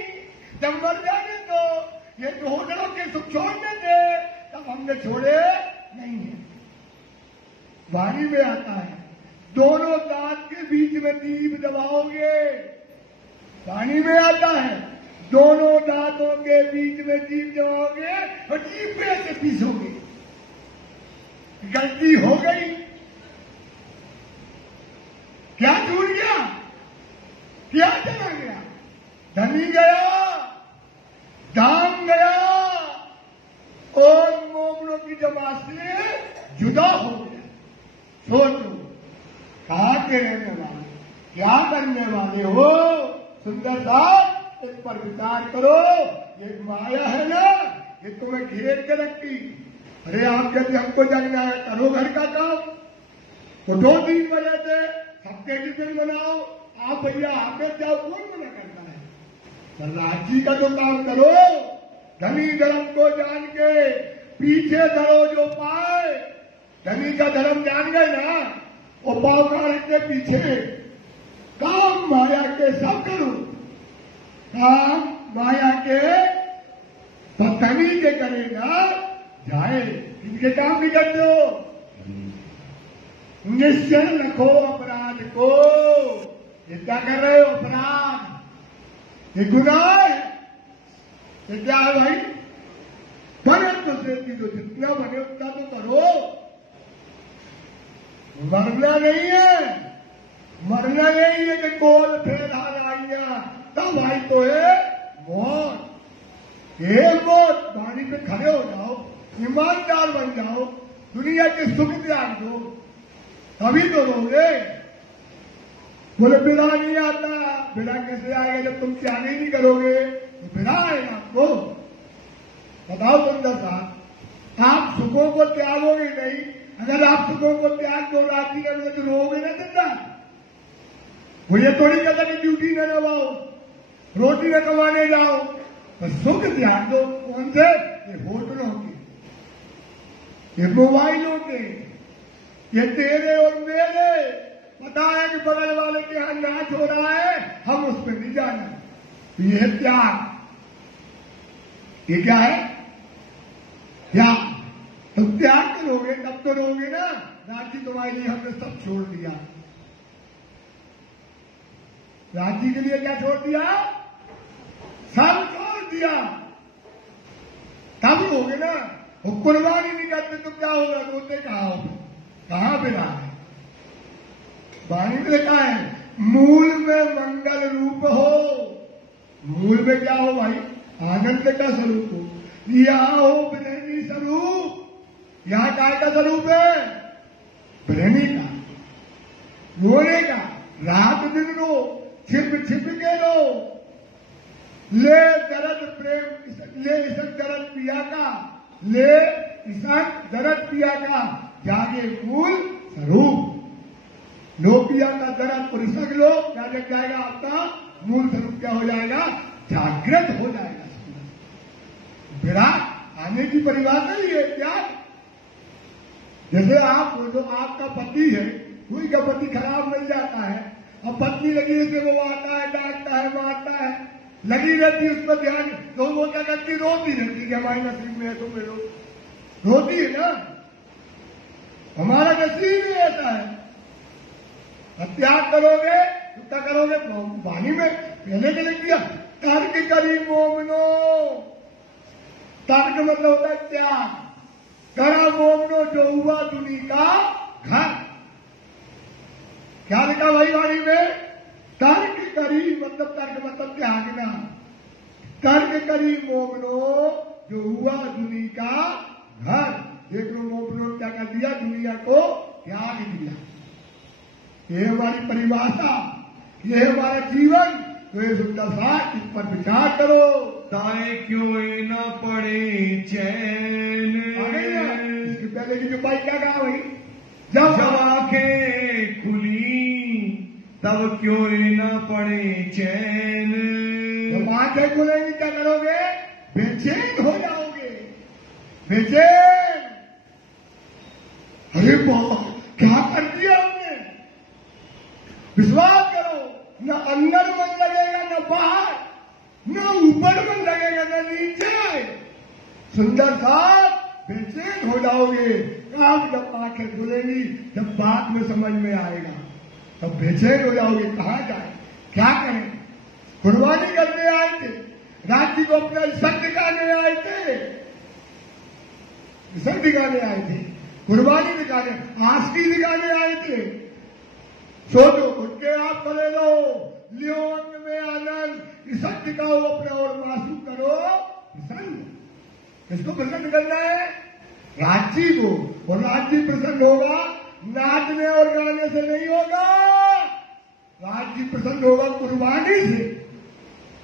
जब मर जाने तो ये तो होटलों के सुख छोड़ने थे, तब हमने छोड़े नहीं है। वाणी में आता है, दोनों दांत के बीच में जीभ दबाओगे। वाणी में आता है, दोनों दांतों के बीच में जीभ दबाओगे और जीभ पे ऐसे पीसोगे। गलती हो गई, क्या छूट गया, क्या चला गया? धनी गया, धाम गया, और मोगलों की जमात से जुदा हो गया। सोचो, कहाँ के रहने वाले, क्या करने वाले हो? सुंदर साहब, इस पर विचार करो। ये माया है ना, ये तुम्हें घेर के रखती। अरे आप यदि हमको जगना है, करो घर का काम, तो 2-3 बजे से सबके टिफिन बनाओ। आप भैया आगे जाओ, कौन मना करता है? राज्य का जो काम करो, धनी धर्म को जान के पीछे धरो जो पाए। धनी का धर्म जान गए ना, वो पाव काढ़ के पीछे काम माया के सब करो, काम माया के धनी के करेगा जाए, इनके काम नहीं कर दो। निश्चय रखो अपराध को। ये क्या कर रहे हो? अपराध, ये गुनाह है। ये क्या है भाई? बने तो सेती जो जितना बने उतना तो करो। मरना नहीं है, मरना नहीं है कि गोल फेर हाराइया, तब भाई तो है मौत। ये मौत गाड़ी पे खड़े हो जाओ, ईमानदार बन जाओ, दुनिया के सुख त्याग दो, तभी तो रहोगे। बोले बिना नहीं आता, बिना कैसे आएगा जब तुम त्याग ही नहीं करोगे, तो बिना आएगा आपको। बताओ सुंदर साहब, आप सुखों को त्यागोगे नहीं। अगर आप सुखों को त्याग दो रात्रि में तो रोगे ना जिंदा। वो ये थोड़ी कहता कि ड्यूटी न लगाओ, रोटी न कमाने जाओ, पर सुख ध्यान दो कौन से? ये होटलों के, ये मोबाइलों के, ये तेरे और मेरे। पता है कि बगल वाले के यहां नाच हो रहा है, हम उस पर नहीं जाना। ये है त्याग। ये क्या है? त्याग। तुम त्याग करोगे तब तो रहोगे ना। रांची तुम्हारे लिए हमने सब छोड़ दिया। रांची के लिए क्या छोड़ दिया? सब छोड़ दिया। तब रहोगे ना। वो कुर्बानी नहीं करते तो क्या होगा? रोते कहाँ हो? कहाँ पे रहा है? वाणी में लिखा है मूल में मंगल रूप हो। मूल में क्या हो भाई? आनंद का स्वरूप हो। यहाँ हो ब्रह्मी स्वरूप। यहाँ काय का स्वरूप है? ब्रह्मी का। रोने का। रात दिन रो, छिप छिप के रो। ले दर्द प्रेम, ले इसक दर्द पिया का, ले इसक दर्द पिया का, जागे मूल स्वरूप। लो पिया का दर्द और इसक लो, क्या लग जाएगा? आपका मूल स्वरूप क्या हो जाएगा? जागृत हो जाएगा। विराट आने की परिभाषा ही है त्याग। जैसे आप जो आपका पति है, कोई का पति खराब मिल जाता है, अब पत्नी लगी है वो आता है, डांटता है, मारता है, लगी रहती है उस पर ध्यान, तो वो क्या करती? रोती रहती कि हमारी नसीब में है तो मिलो। रोती है ना, हमारा नसीब ही ऐसा है। त्याग करोगे तो क्या करोगे? वाणी में पहले के लिख दिया तर्क करी मोमनो। तर्क मतलब होता है त्याग। करा मोमनो जो हुआ दुनी का घर। क्या लिखा भाई वाणी में? तर्क करी मतलब तर्क मतलब त्यागना। तर्क करी मोमनो जो हुआ दुनी का घर। देख लो मोमनो क्या कर दिया? दुनिया को त्याग दिया। ये हमारी परिभाषा, ये हमारा जीवन। तो ये सुंदर सा इस पर विचार करो। ताए क्यों न पड़े चैन। इसके पहले की जो बाई क्या कहा भाई? जब आंखें खुली तब क्यों न पड़े चैन। जब आंखें खुलेंगी क्या करोगे? बेचैन हो जाओगे। बेचैन। अरे बाबा क्या कर दिया हमने? विश्वास करो, न अंदर मन लगेगा न बाहर, न ऊपर मन लगेगा न नीचे। सुंदर साहब बेचैन हो जाओगे। आप जब आंखें खुलेंगी, जब बात में समझ में आएगा तब बेचैन हो जाओगे। कहाँ जाए, क्या करें? कुर्बानी करने आए थे, राज्य को अपना सत्य दिखाने आए थे, सत्य दिखाने आए थे, कुर्बानी दिखाने, आस्ती दिखाने आए थे। सोचो खुद के आप करे लो, लियो अंग में आनंद। इसक दिखाओ अपना और मासूम करो प्रसन्न। इसको प्रसन्न करना है राज्य को, और राज्य प्रसन्न होगा नाचने और गाने से नहीं होगा। राज्य प्रसन्न होगा कुर्बानी से,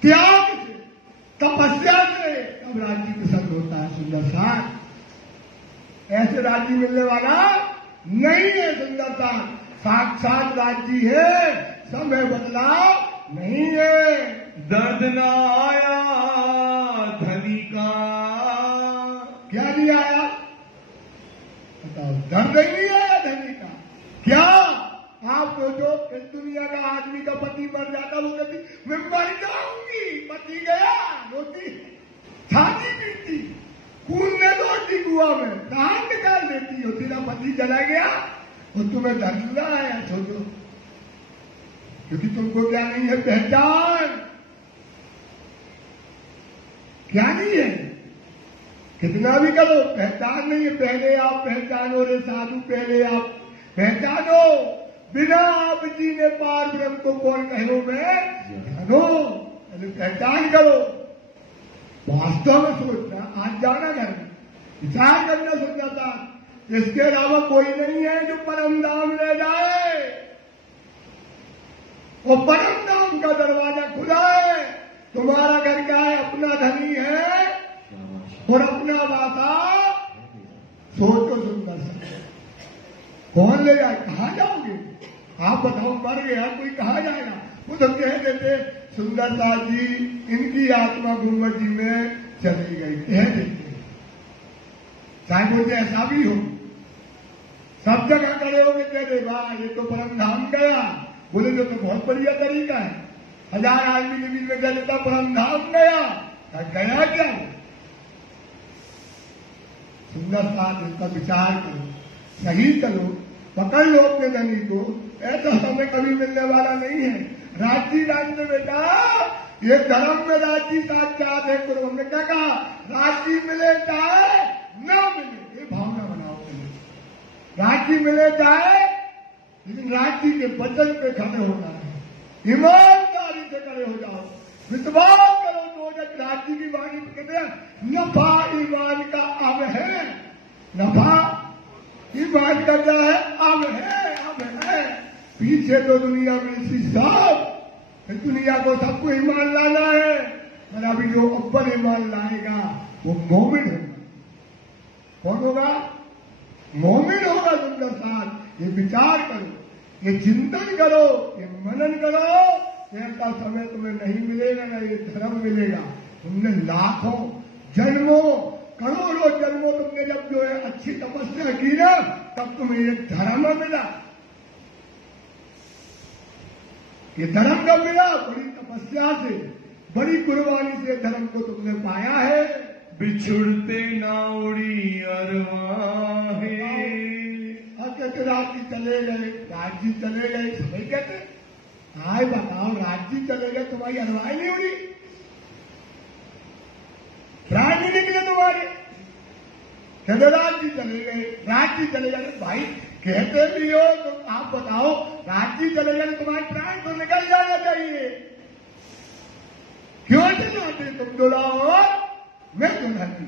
त्याग से, तपस्या से। तब राज्य प्रसन्न होता है। सुंदर सा ऐसे राज्य मिलने वाला नहीं है। सुंदर सा साक्षात राज्य है, समय बदलाव नहीं है। दर्द न आया धनी का। क्या नहीं आया? बताओ। दर्द ही नहीं आया धनी का। क्या आप सोचो इस दुनिया का आदमी का पति मर जाता, वो कहती मैं मर जाऊंगी, पति गया, रोती छाती पीटती, खून ने दौड़ती कुआ में, प्राण निकाल देती हो। तेरा पति चला गया और तुम्हें दर्द न आया। सोचो, क्योंकि तुमको क्या नहीं है? पहचान। क्या नहीं है? कितना भी करो पहचान नहीं है। पहले आप पहचानो रे साधु, पहले आप पहचानो। बिना आप जी ने पार ब्रह्म को कौन कहो मैं जानो। पहले पहचान करो। वास्तव में सोचना, आज जाना घर में विचार करना, सोचना था इसके अलावा कोई नहीं है जो परम धाम ले जाए। वो परम धाम का दरवाजा खुला है। तुम्हारा घर क्या है? अपना धनी है और अपना वासा। सोचो सुंदर सा, कौन ले जाए? कहाँ जाओगे आप? बताओ, मर गया कोई कहाँ जाएगा? वो तो कह देते सुंदरता जी इनकी आत्मा गुम्बद जी में चली गई, कह देते। चाहे बोलते ऐसा भी हो, सब जगह खड़े होंगे कह दे वाह ये तो परम धाम गया, बोले तो बहुत बढ़िया तरीका है। 1000 आदमी के बीच में कह देता परम धाम गया, गया क्या? सुंदरता इसका विचार करो, सही करो, पकड़ लो अपने धनी को। ऐसा समय कभी मिलने वाला नहीं है। राजी जानते बेटा, ये धर्म में राजी साक्षात है। गुरु हमने क्या कहा? राजी मिले चाहे न मिले, ये भावना बनाओ। राजी मिले चाहे, लेकिन राजी के वचन पे खड़े होना है, ईमानदारी से खड़े हो जाओ, विश्वास करो। तो जब राजी की वाणी कहते हैं नफा ईमान का अब है, नफा ईमान का क्या है? अब है, अब है। पीछे तो दुनिया में इसी सब, दुनिया को सबको ईमान लाना है, और अभी जो अव्वल ईमान लाएगा वो मोमिन होगा। कौन होगा? मोमिन होगा। सुंदर साथ ये विचार करो, ये चिंतन करो, ये मनन करो। ऐसा समय तुम्हें नहीं मिलेगा, ना ये धर्म मिलेगा। तुमने लाखों जन्मों करोड़ों जन्मों तुमने जब जो है अच्छी तपस्या की ना, तब तुम्हें ये धर्म मिला। ये धर्म कब मिला? बड़ी तपस्या से, बड़ी कुर्बानी से धर्म को तुमने पाया है। बिछुड़ते ना उड़ी अरवाहे, कहते राज्य चले गए, राज्य चले गए, समय कहते आए बताओ राज्य चले गए, तुम्हारी अरवाही नहीं उड़ी, प्राण नहीं निकले तुम्हारे। कहते राज्य चले गए, राज्य चले गए। भाई कहते भी हो तो आप बताओ, राज्य चले गए तुम्हारे प्राण तो निकल जाना चाहिए, क्यों चलाते तुम दुलाओ मैं दुल्हन?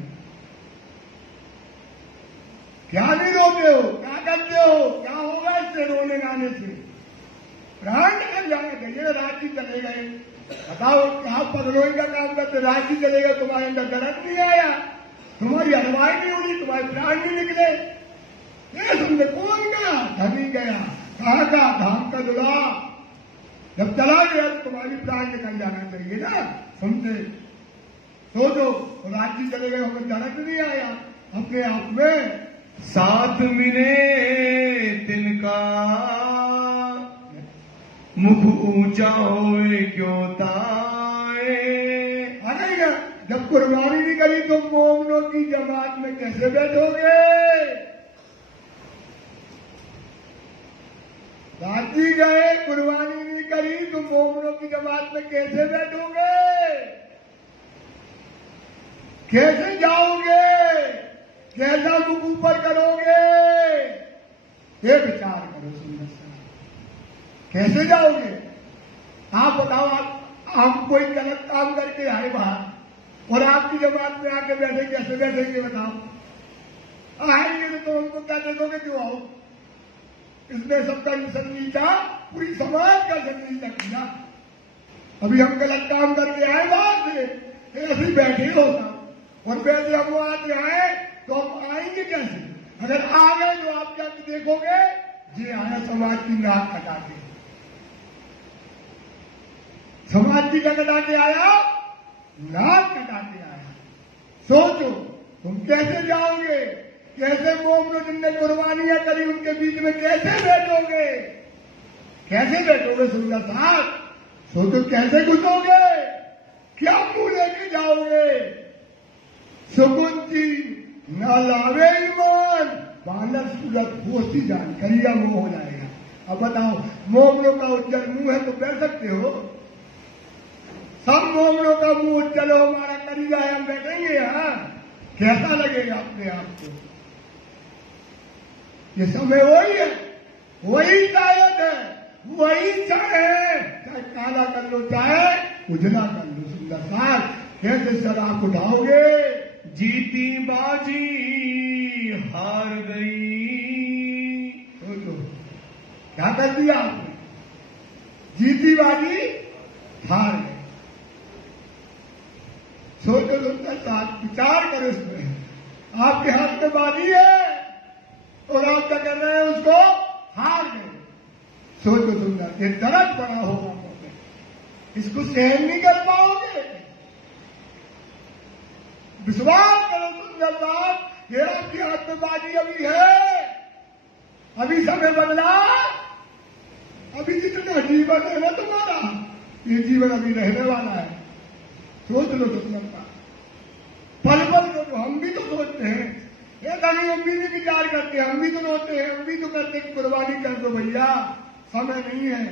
क्या नहीं रोते हो? क्या करते हो? क्या होगा इससे रोने गाने से? प्राण निकल जाना चाहिए। राज्य चले गए, बताओ क्या पगलोई का काम करते? राज्य चले गए, तुम्हारे अंदर दर्द नहीं आया, तुम्हारी अरवाही नहीं हुई, तुम्हारे प्राण नहीं निकले। ये समझे कौन गया? धनी गया। कहाँ का? धाम का दुला। जब चला गया तो तुम्हारी प्राण निकल जाना चाहिए ना। सुनते सोचो, राज्य चले गए, हमें दर्द नहीं आया अपने आप में। साथ मिले तिनका मुख ऊंचा होए क्यों ताए। अरे जब कुर्बानी नहीं करी तो मोमनों की जमात में कैसे बैठोगे? राजी गए, कुर्बानी नहीं करी तो मोमनों की जमात में कैसे बैठोगे? कैसे जाओगे? कैसा मुख ऊपर करोगे? ये विचार करो सुंदर सा, कैसे जाओगे? आप बताओ, आप कोई गलत काम करके आए बाहर और आपकी जमात में आके बैठे, कैसे बैठेंगे बताओ? आएंगे तो उनको क्या देखोगे? क्यों आओ? इसमें सबका सर नीचा, पूरी समाज का सर नीचा किया। अभी हम गलत काम करके आए बाहर से, ऐसे ही बैठे होगा, और वैसे हम आज आए तो हम आएंगे कैसे? अगर आ गए तो आप क्या देखोगे? ये आया समाज की नाक कटा के। समाज की क्या कटा के आया? नाक कटा के आया। सोचो तुम कैसे जाओगे? कैसे मोमनो जिनने कुर्बानियां करी उनके बीच में कैसे बैठोगे? कैसे बैठोगे सुंदर साहब? सोचो कैसे घुसोगे? क्या मुंह लेके जाओगे? सुकुंती न लावे ईमान, बानर सूरत होती जान, करिया मुंह हो जाएगा। अब बताओ, मोमनों का उज्जवल मुंह है तो बैठ सकते हो? सब मोमनों का मुंह उज्जवल हो, हमारा करिया है, हम बैठेंगे यहाँ? कैसा लगेगा अपने आप को? ये समय वही है, वही शायद है, वही चाहे काला कर लो, चाहे उजला कर लो। सुंदर साहब कैसे शराब उठाओगे? जीती बाजी हार गई। सोचो क्या कर दिया आपने? जीती बाजी हार गई। सोचो सुंदर साहब, विचार करो इसमें। आपके हाथ में बाजी है और आप क्या कर रहे हैं? उसको हार गए। सोचो सुंदर, ये दर्द बड़ा होगा, इसको सहन नहीं कर पाओगे। विश्वास करो सुंदरदास, ये आपकी आत्मबाजी अभी है, अभी समय बदला, अभी जितना जीवन है ना तुम्हारा, ये जीवन अभी रहने वाला है। सोच लो सुंदरता, पल पल को हम भी तो सोचते हैं, ऐसा नहीं हम भी नहीं विचार करते, हम भी तो रोते हैं, हम भी तो करते हैं कि कुर्बानी कर दो भैया, समय नहीं है।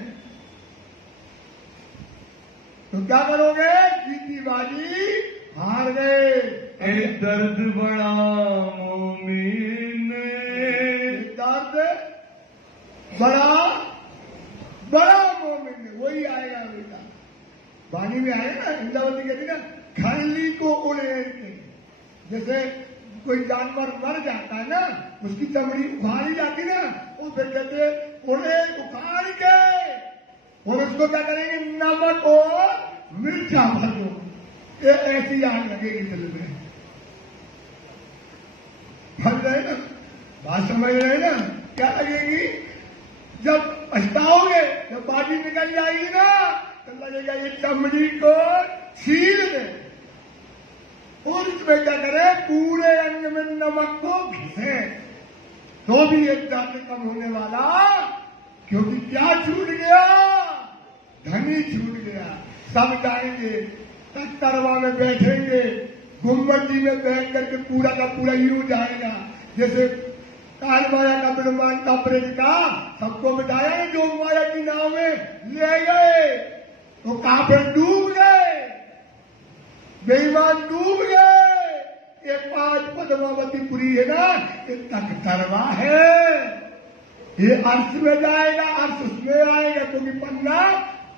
तो क्या करोगे? जीती बाजी हार गए। ए दर्द बड़ा मोमिन, दर्द बड़ा बड़ा मोमिन, वही आएगा बेटा। वाणी में आएगा ना, इंद्रावती कहती ना, खरली को उड़े के, जैसे कोई जानवर मर जाता है ना, उसकी चमड़ी उखाड़ी जाती ना, वो फिर कहते उड़े उखाड़ के, और उसको क्या करेंगे? नमक और मिर्चा भर दो, ये ऐसी आग लगेगी दिल में। भर रहे ना, बात समझ रहे ना? क्या लगेगी? जब पछताओगे, जब बाजी निकल जाएगी ना, तो लगेगा ये चमड़ी को छील दे, और इसमें क्या करे? पूरे अंग में नमक को घिसे, तो भी एक दर्द कम होने वाला, क्योंकि क्या छूट गया? धनी छूट गया। सब जाएंगे, तख्तरवा में बैठेंगे, गुम्बदी में बैठ करके पूरा का पूरा यूं जाएगा, जैसे काल माया का ब्रह्मांड का प्रेम का सबको बिठाया, जो माया की नाव में ले गए, तो काफिर डूब गए, बेईमान डूब गए। ये 5 पद्मावतीपुरी है ना, ये तख्तरवा है, ये अर्श में जाएगा, अर्श उसमें आएगा, क्योंकि पन्ना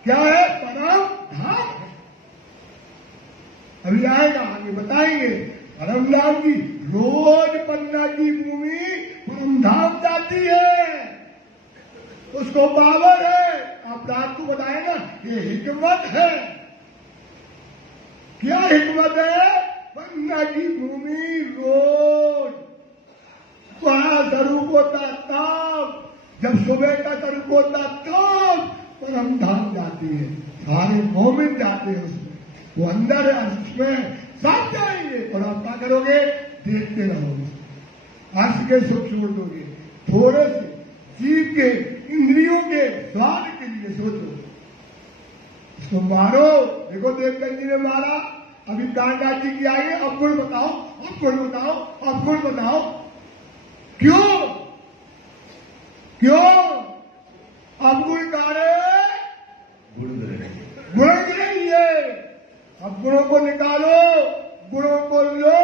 क्या है? परम धाम है। अभी आएगा, आगे बताएंगे। परम धाम की रोज पन्ना की भूमि परम धाम जाती है, उसको पावर है। आप रात को बताए ना, ये हिकमत है। क्या हिकमत है? पन्ना की भूमि रोज बड़ा स्वरूप होता तब, जब सुबह का स्वरूप होता तब परम धाम जाती है, सारे मोमिन जाते हैं उसमें, वो अंदर है, उसमें सब जाएंगे। और आप क्या करोगे? देखते रहोगे, अर्श के सुख छोड़ दोगे, थोड़े से जीव के इंद्रियों के स्वाद के लिए सोचो, इसको मारो। देखो देवकर जी ने मारा, अभी कांडाजी जी की आई है, अब गुण बताओ, अब गुण बताओ, अब गुण बताओ, क्यों क्यों? अब गुण गाड़े, गुण गिरेंगे, अब गुणों को निकालो, गुणों को लो।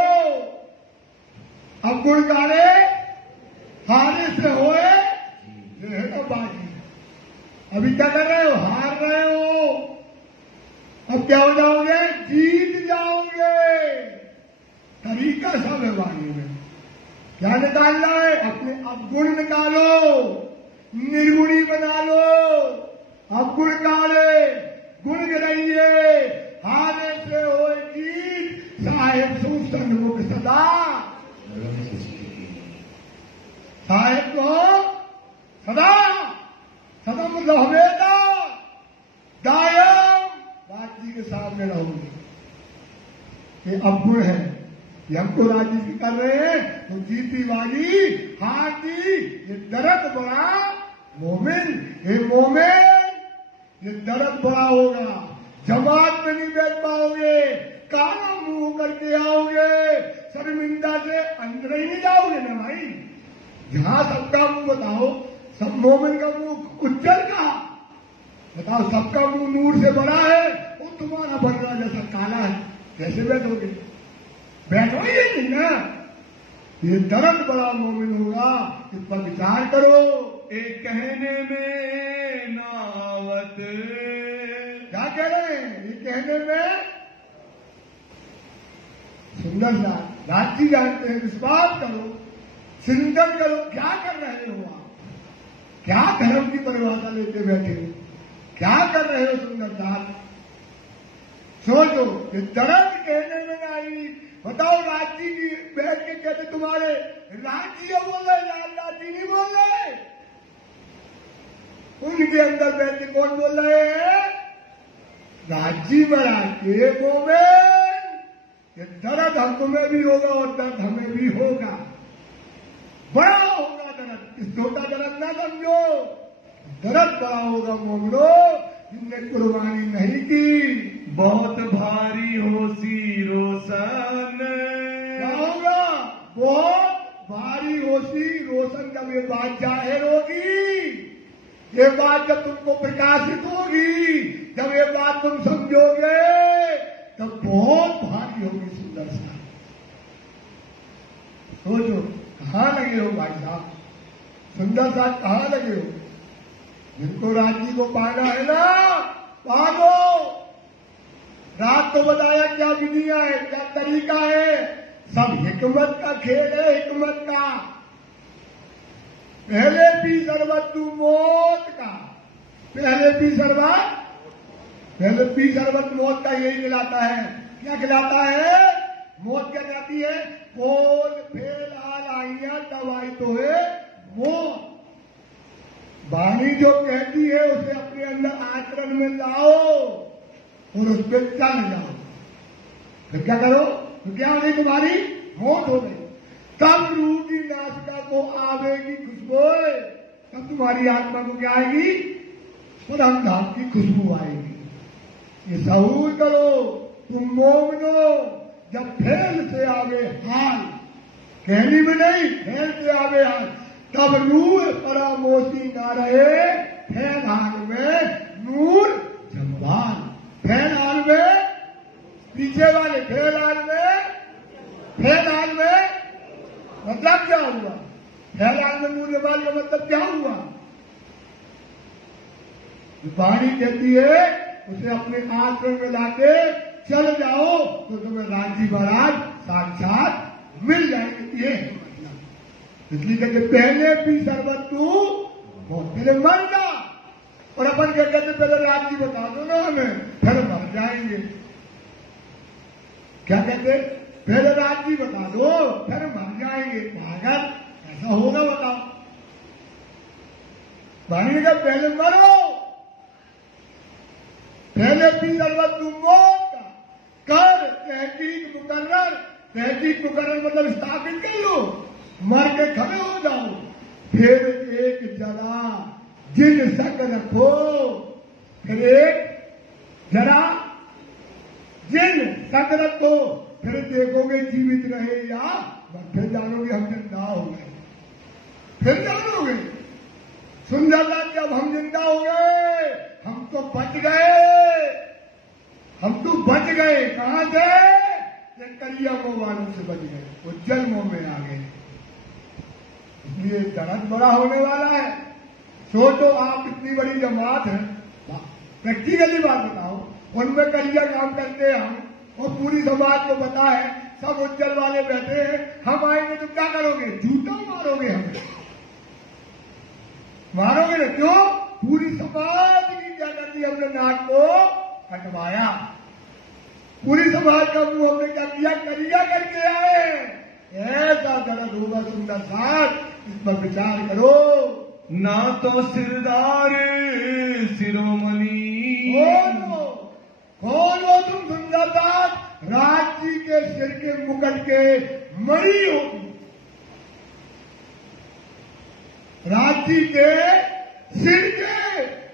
अब गुण गाड़े, हारे से होए, ये है तो बाजी। अभी क्या कर रहे हो? हार रहे हो, अब क्या हो जाओगे? जीत जाओगे। तरीका सब है वाणी में, क्या निकालना है? अपने अवगुण निकालो, निर्गुणी बना लो, अवगुण काले, गुण गिराइए, हारे से होगी साहेब सूसन मुख सदा, साहेब को सदा सदम रहवेगा, दायम बात जी के सामने रहोगे। ये अवगुण है, ये हमको राजनीति कर रहे हैं, तो जीती वाली हाथी, ये दर्द बड़ा मोमिन, ये मोमिन, ये दर्द बड़ा होगा, जमात में नहीं बैठ पाओगे, काला मुंह करके आओगे, शर्मिंदा से अंदर ही नहीं जाओगे ना भाई। जहां सबका मुंह बताओ, सब मोमिन का मुंह उज्जवल का बताओ, सबका मुंह नूर से बड़ा है, वो तुम्हारा बदला जैसा काला है, कैसे बैठोगे? बैठो ही नहीं ना। ये दर्द बड़ा मोमिन होगा, इस पर विचार करो। एक कहने में नावत, क्या कह रहे हैं? ये कहने में सुंदर सा राजी जानते हैं, विश्वास करो, चिंतन करो, क्या कर रहे हो आप? क्या धर्म की परिभाषा लेते बैठे हो? क्या कर रहे हो सुंदरदास? सोचो, ये दर्द कहने में नहीं। बताओ, राजी जी बैठ के कहते तुम्हारे राजी बोल रहे, लाल राजी नहीं बोल रहे, उनके अंदर बैठ के कौन बोल रहे हैं? राजी महाराज के मोमेन ये दर्द हम तुम्हें भी होगा और दर्द हमें भी होगा, बड़ा होगा दर्द। इस छोटा दर्द ना समझो, दर्द बड़ा होगा मोमनो जिनने कुर्बानी नहीं की। बहुत भारी हो सी रोशन, क्या होगा? बहुत भारी हो सी रोशन जब ये बात जाहिर होगी, ये बात जब तुमको प्रकाशित होगी, जब ये बात तुम समझोगे तब बहुत भारी होगी। सुंदर सा सोचो, कहाँ लगे हो भाई साहब? सुंदर सा कहाँ लगे हो? जिनको राज्य को पाना है ना, पालो। रात तो बताया क्या विधियां है, क्या तरीका है, सब हिकमत का खेल है, हिकमत का। पहले पी शरबत तू मौत का, पहले पी शरबत, पहले पी शरबत मौत का। यही खिलाता है। क्या खिलाता है? मौत क्या कहती है? खोल फेल आइया दवाई तो है मौत। वाणी जो कहती है उसे अपने अंदर आचरण में लाओ और उस पर चल जाओ। फिर क्या करो? तो क्या हो गई तुम्हारी? मौत हो गई। तब रूह की नासिका को आवेगी खुशबू, तब तुम्हारी आत्मा को क्या आएगी? परम धाम की खुशबू आएगी। ये सहूर करो तुम मोमनो। जब फेल से आवे हाल, कहनी में नहीं, फेल से आवे हाल, तब नूर परामोशी ना रहे। फैल हाल में नूर जमवाल, फैल हाल में पीछे वाले, फैल हाल में, फैल हाल में मतलब क्या हुआ? फैल हाल में नूर जमवाल का मतलब क्या हुआ? वाणी कहती है उसे अपने आचरण में लाके चल जाओ तो तुम्हें राज्य महाराज साक्षात मिल जाएंगे। ये मतलब इसलिए कहते पहले भी शरबत तू बहुत पहले मर जा। और अपन क्या कहते? पहले राज्य बता दो ना हमें, फिर मर जाएंगे। क्या कहते? पहले राज्य बता दो फिर मर जाएंगे। पागल, ऐसा होगा बताओ? वाणी ने कहा पहले मरो, पहले पी शरबत तू मौत का कर तहकीक मुकर्रर। तहकीक मुकर्रर मतलब स्थापित कर लो, मर के खड़े हो जाओ। फिर एक जरा जिन सक रखो, फिर एक जरा जिन सक रखो, फिर देखोगे जीवित रहे या फिर जानोगे हम जिंदा हो गए। फिर जानोगे सुंदरता जब हम जिंदा हो गए, हम तो बच गए, हम तो बच गए। कहां से? ये करिया मोह वालों से बच गए, उज्जवल मोह में आ गए। इसलिए दर्द बड़ा होने वाला है। सोचो आप इतनी बड़ी जमात है, प्रैक्टिकली बात बताओ, उनमें करिया काम करते हैं हम, और पूरी समाज को पता है, सब उज्जवल वाले बैठे हैं। हम आएंगे तो क्या करोगे? झूठा मारोगे हमें, मारोगे ना? क्यों? पूरी समाज की क्या करती है? हमने नाक को कटवाया, पूरी समाज का मुंह हमने क्या किया? करिया करके आए। ऐसा दर्द होगा सुंदर साथ, इस पर विचार करो। ना तो सिरदार शिरोमणि, कौन हो तुम सुंदर साथ? राज्य के सिर के मुकुट के मणि होगी, राज्य के सिर के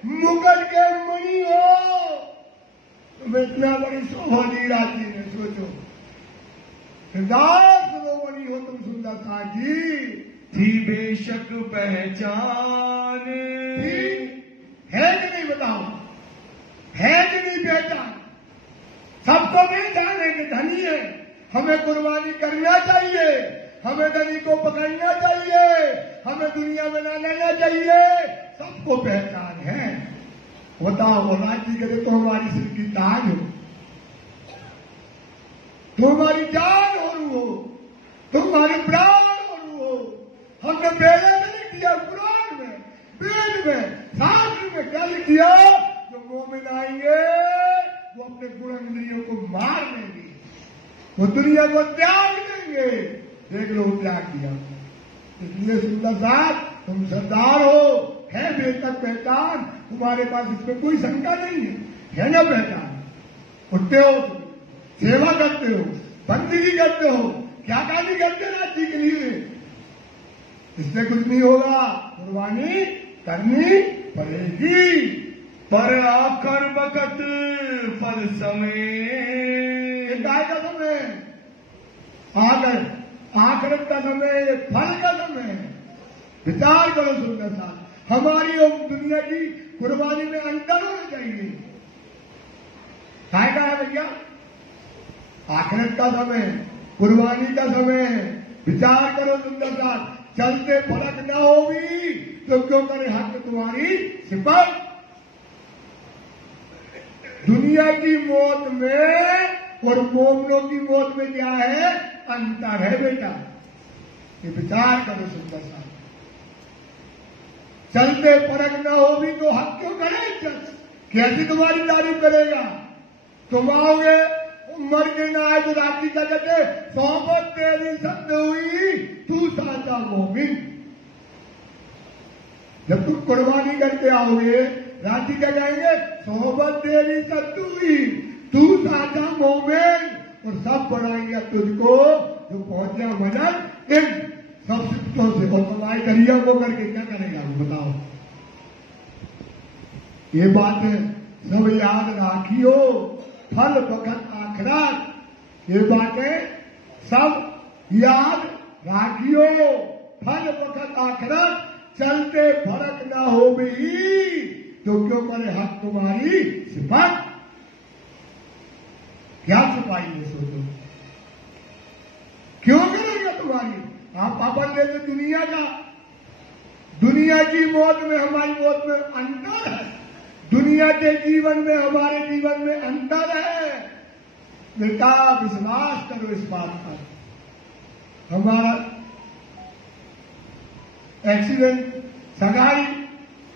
मुकुट के मणि हो। तुम इतना बड़ी शोभा दी राज्य ने, सोचो सिद्धार्थ शिरोमणि हो तुम सुंदर साथ जी। थी बेशक पहचान, है कि नहीं? बताओ, है कि नहीं पहचान? सबको नहीं जाने कि धनी है, हमें कुर्बानी करना चाहिए, हमें धनी को पकड़ना चाहिए, हमें दुनिया में न लेना चाहिए, सबको पहचान है। बताओ, वो राज्य करे तो हमारी सिर की ताज हो, तुम्हारी जान हो रू हो, तुम्हारी प्राण हो रू हो। हमने पहले में लिख दिया, कुरान में, वेद में, शास्त्र में क्या लिख दिया? जो मोमिन आएंगे वो अपने गुण इंद्रियों को मार देंगे, वो दुनिया को त्याग देंगे। देख लो त्याग किया। इसलिए सुंदर साथ तुम सरदार हो, है बेहतर पहचान तुम्हारे पास, इसमें कोई शंका नहीं है ना पहचान? उठते हो, सेवा करते हो, बंदगी करते हो, क्या नहीं करते राज्य के लिए। इससे कुछ नहीं होगा, कुर्बानी करनी पड़ेगी। पर आखिर वक्त पर समय काय का समय, आखिरत का समय, फल का समय। विचार करो सुंदर साहब, हमारी और दुनिया की कुर्बानी में अंतर होना चाहिए। काय का है भैया, आखिरत का समय, कुर्बानी का समय। विचार करो सुंदर साहब, चलते फलक न होगी तो क्यों करे हक तुम्हारी सिफत। दुनिया की मौत में और मोमनों की मौत में क्या है, अंतर है बेटा। ये विचार करो सुंदर साहब, चलते फलक न होगी तो हक क्यों करे इज्जत, कैसी तुम्हारी तारीफ करेगा। तुम आओगे मर के ना आए तो रात्रि क्या कहते, सोहबत तेरी सत्य हुई तू साचा मोमिन। जब तुम कुर्बानी करके आओगे रात्रि क्या कहेंगे, सोहबत तेरी सत्य हुई तू साचा मोमिन। और सब बढ़ाएंगे तुझको जो पहुंचा मदद इन सब सिद्धों से। और तुम्हारे करिया को करके क्या करेगा वो बताओ। ये बातें सब याद राखियो, फल वक्त आखिरत। ये बातें सब याद राखियो, फल वक्त आखिरत। चलते फर्क ना हो भी तो क्यों करे हक तुम्हारी सिफत। क्या सिपाही है सोचो, क्यों करेगा तुम्हारी। आप पापन लेते दुनिया का, दुनिया की मौत में हमारी मौत में अंतर है, दुनिया के जीवन में हमारे जीवन में अंतर है। बेटा विश्वास करो इस बात पर। हमारा एक्सीडेंट सगाई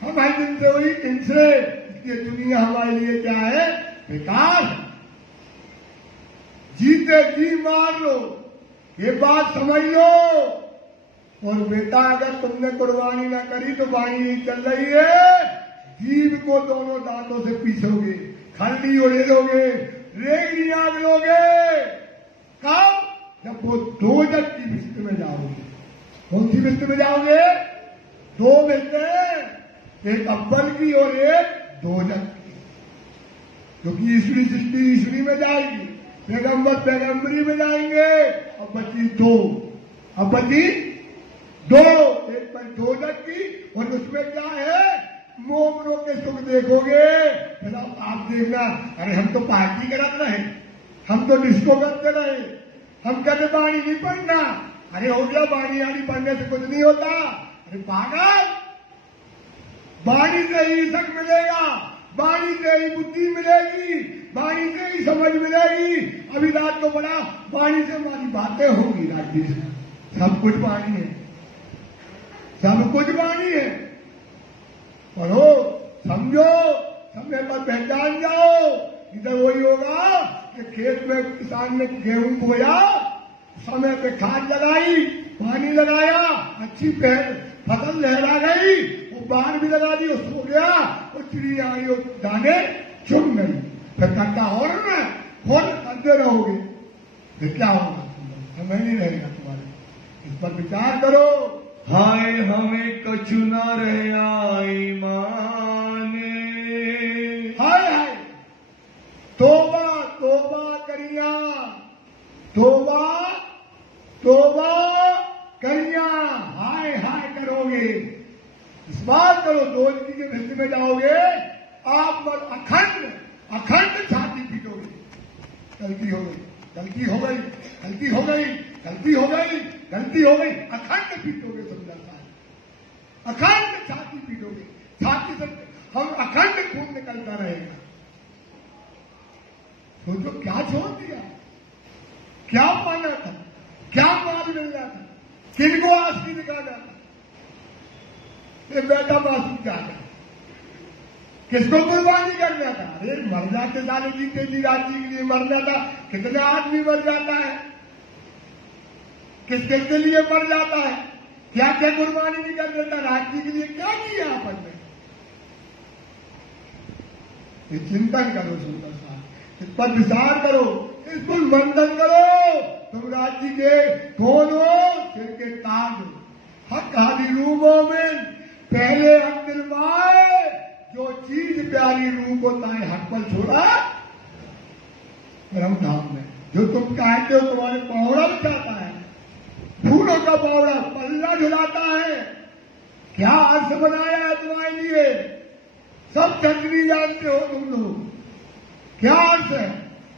हमारे दिन से हुई इनसे, इसलिए दुनिया हमारे लिए क्या है, बेकार। जीते जी मार लो, ये बात समझ लो। और बेटा अगर तुमने कुर्बानी ना करी तो वाणी नहीं चल रही है, जीव को दोनों दांतों से पीसोगे, खंडी उड़ेलोगे, रेगनी आग लोगे। कब, जब वो दो जग की बिस्त में जाओगे। कौन सी बिस्त में जाओगे, दो बिस्तें, एक अव्वल की और एक दो जग की। क्योंकि ईश्वरी सृष्टि ईश्वरी में जाएगी, पैगंबर पैगंबरी में जाएंगे। अब बची दो, अब बची दो, एक पर दो जग की। और उसमें क्या है, मोमनों के सुख देखोगे। फिर आप देखना, अरे हम तो पार्टी करते रहे, हम तो डिस्को करते रहे, हम कहते बाणी नहीं पढ़ना। अरे हो गया, बाणी आनी पढ़ने से कुछ नहीं होता। अरे पागल, बाणी से ही सक मिलेगा, बाणी से ही बुद्धि मिलेगी, बाणी से ही समझ मिलेगी। अभी रात को बड़ा बाणी से हमारी बातें होंगी, राज्य से सब कुछ बाणी है, सब कुछ बाणी है। पढ़ो, समझो, समय पर पहचान जाओ। इधर वही होगा कि खेत में किसान ने गेहूं बोया, समय पे खाद लगाई, पानी लगाया, अच्छी फसल लहरा गई, वो बाढ़ भी लगा दी, सो गया, वो चिड़िया आई और दाने चुन गई। फिर कट्टा और ना खोल करते रहोगे, फिर क्या होगा, समय नहीं रहेगा तुम्हारे। इस पर विचार करो। हाय हमें कछु न रहे ईमान। हाय हाय, तोबा तोबा करिया, तोबा तोबा करिया, हाय हाय करोगे। इस बात करो, दो के भिस्ती में जाओगे, आप पर अखंड अखंड छाती पीटोगे। गलती हो गई, गलती हो गई, गलती हो गई, गलती हो गई, गलती हो गई, अखंड पीटोगे। समझा साहब, अखंड छाती पीटोगे, छाती से हम अखंड खून निकलता रहेगा। सोचो क्या छोड़ दिया, क्या पाना था, क्या माल मिल जाता, किनको आशी दिखाना था। ये बेटा मासूम क्या था, किसको कुर्बानी करना था। अरे मर जाते साले जीते जी राज्य के लिए मरना था। कितने आदमी मर जाता है, किस किस के लिए मर जाता है, क्या क्या कुर्बानी नहीं कर देता राज्य के लिए, क्या किया अपन ने। ये चिंतन करो सुंदर साहब, इस पर विचार करो, इस पर मंथन करो। तुम राज्य के कौन हो? सिर के ताज हो। हक आदि रूपों में पहले हक दिलवाए, जो चीज प्यारी रूप होता है हक पर छोड़ा परम धाम में। जो तुम कहते हो तुम्हारे पौड़ा चाहता है, फूलों का पौड़ा पल्ला झुलाता है, क्या अर्थ बनाया है तुम्हारे लिए? सब चटनी जानते हो तुम लोग, क्या अर्थ है?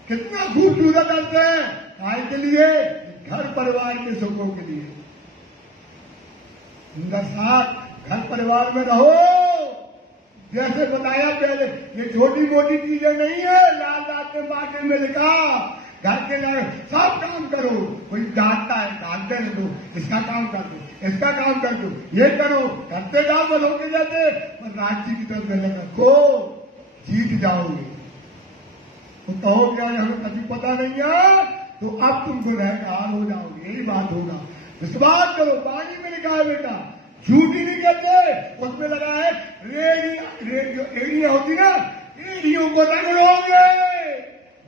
कितना खूबसूरत अर्थ है। काय के लिए? घर परिवार के सुखों के लिए। उनका साथ घर परिवार में रहो। जैसे बताया पहले, ये छोटी मोटी चीजें नहीं है। लाल लाल बाटे में लिखा घर के लिए सब काम करो। कोई डांटता है, डांटते रह दो, इसका काम कर दो, इसका काम कर दो, ये करो, करते जाओ बस होके जाते। पर राज्य की तरफ नजर रखो, जीत जाओगे। तो कहो क्या हमें कभी पता नहीं है, तो अब तुम गुनहगार हो जाओगे। यही बात होगा। विश्वास करो, पानी में लिखा है बेटा, झूठी नहीं करते। उसमें लगा है एड़ियां होती ना, एड़ियों को रगड़ोगे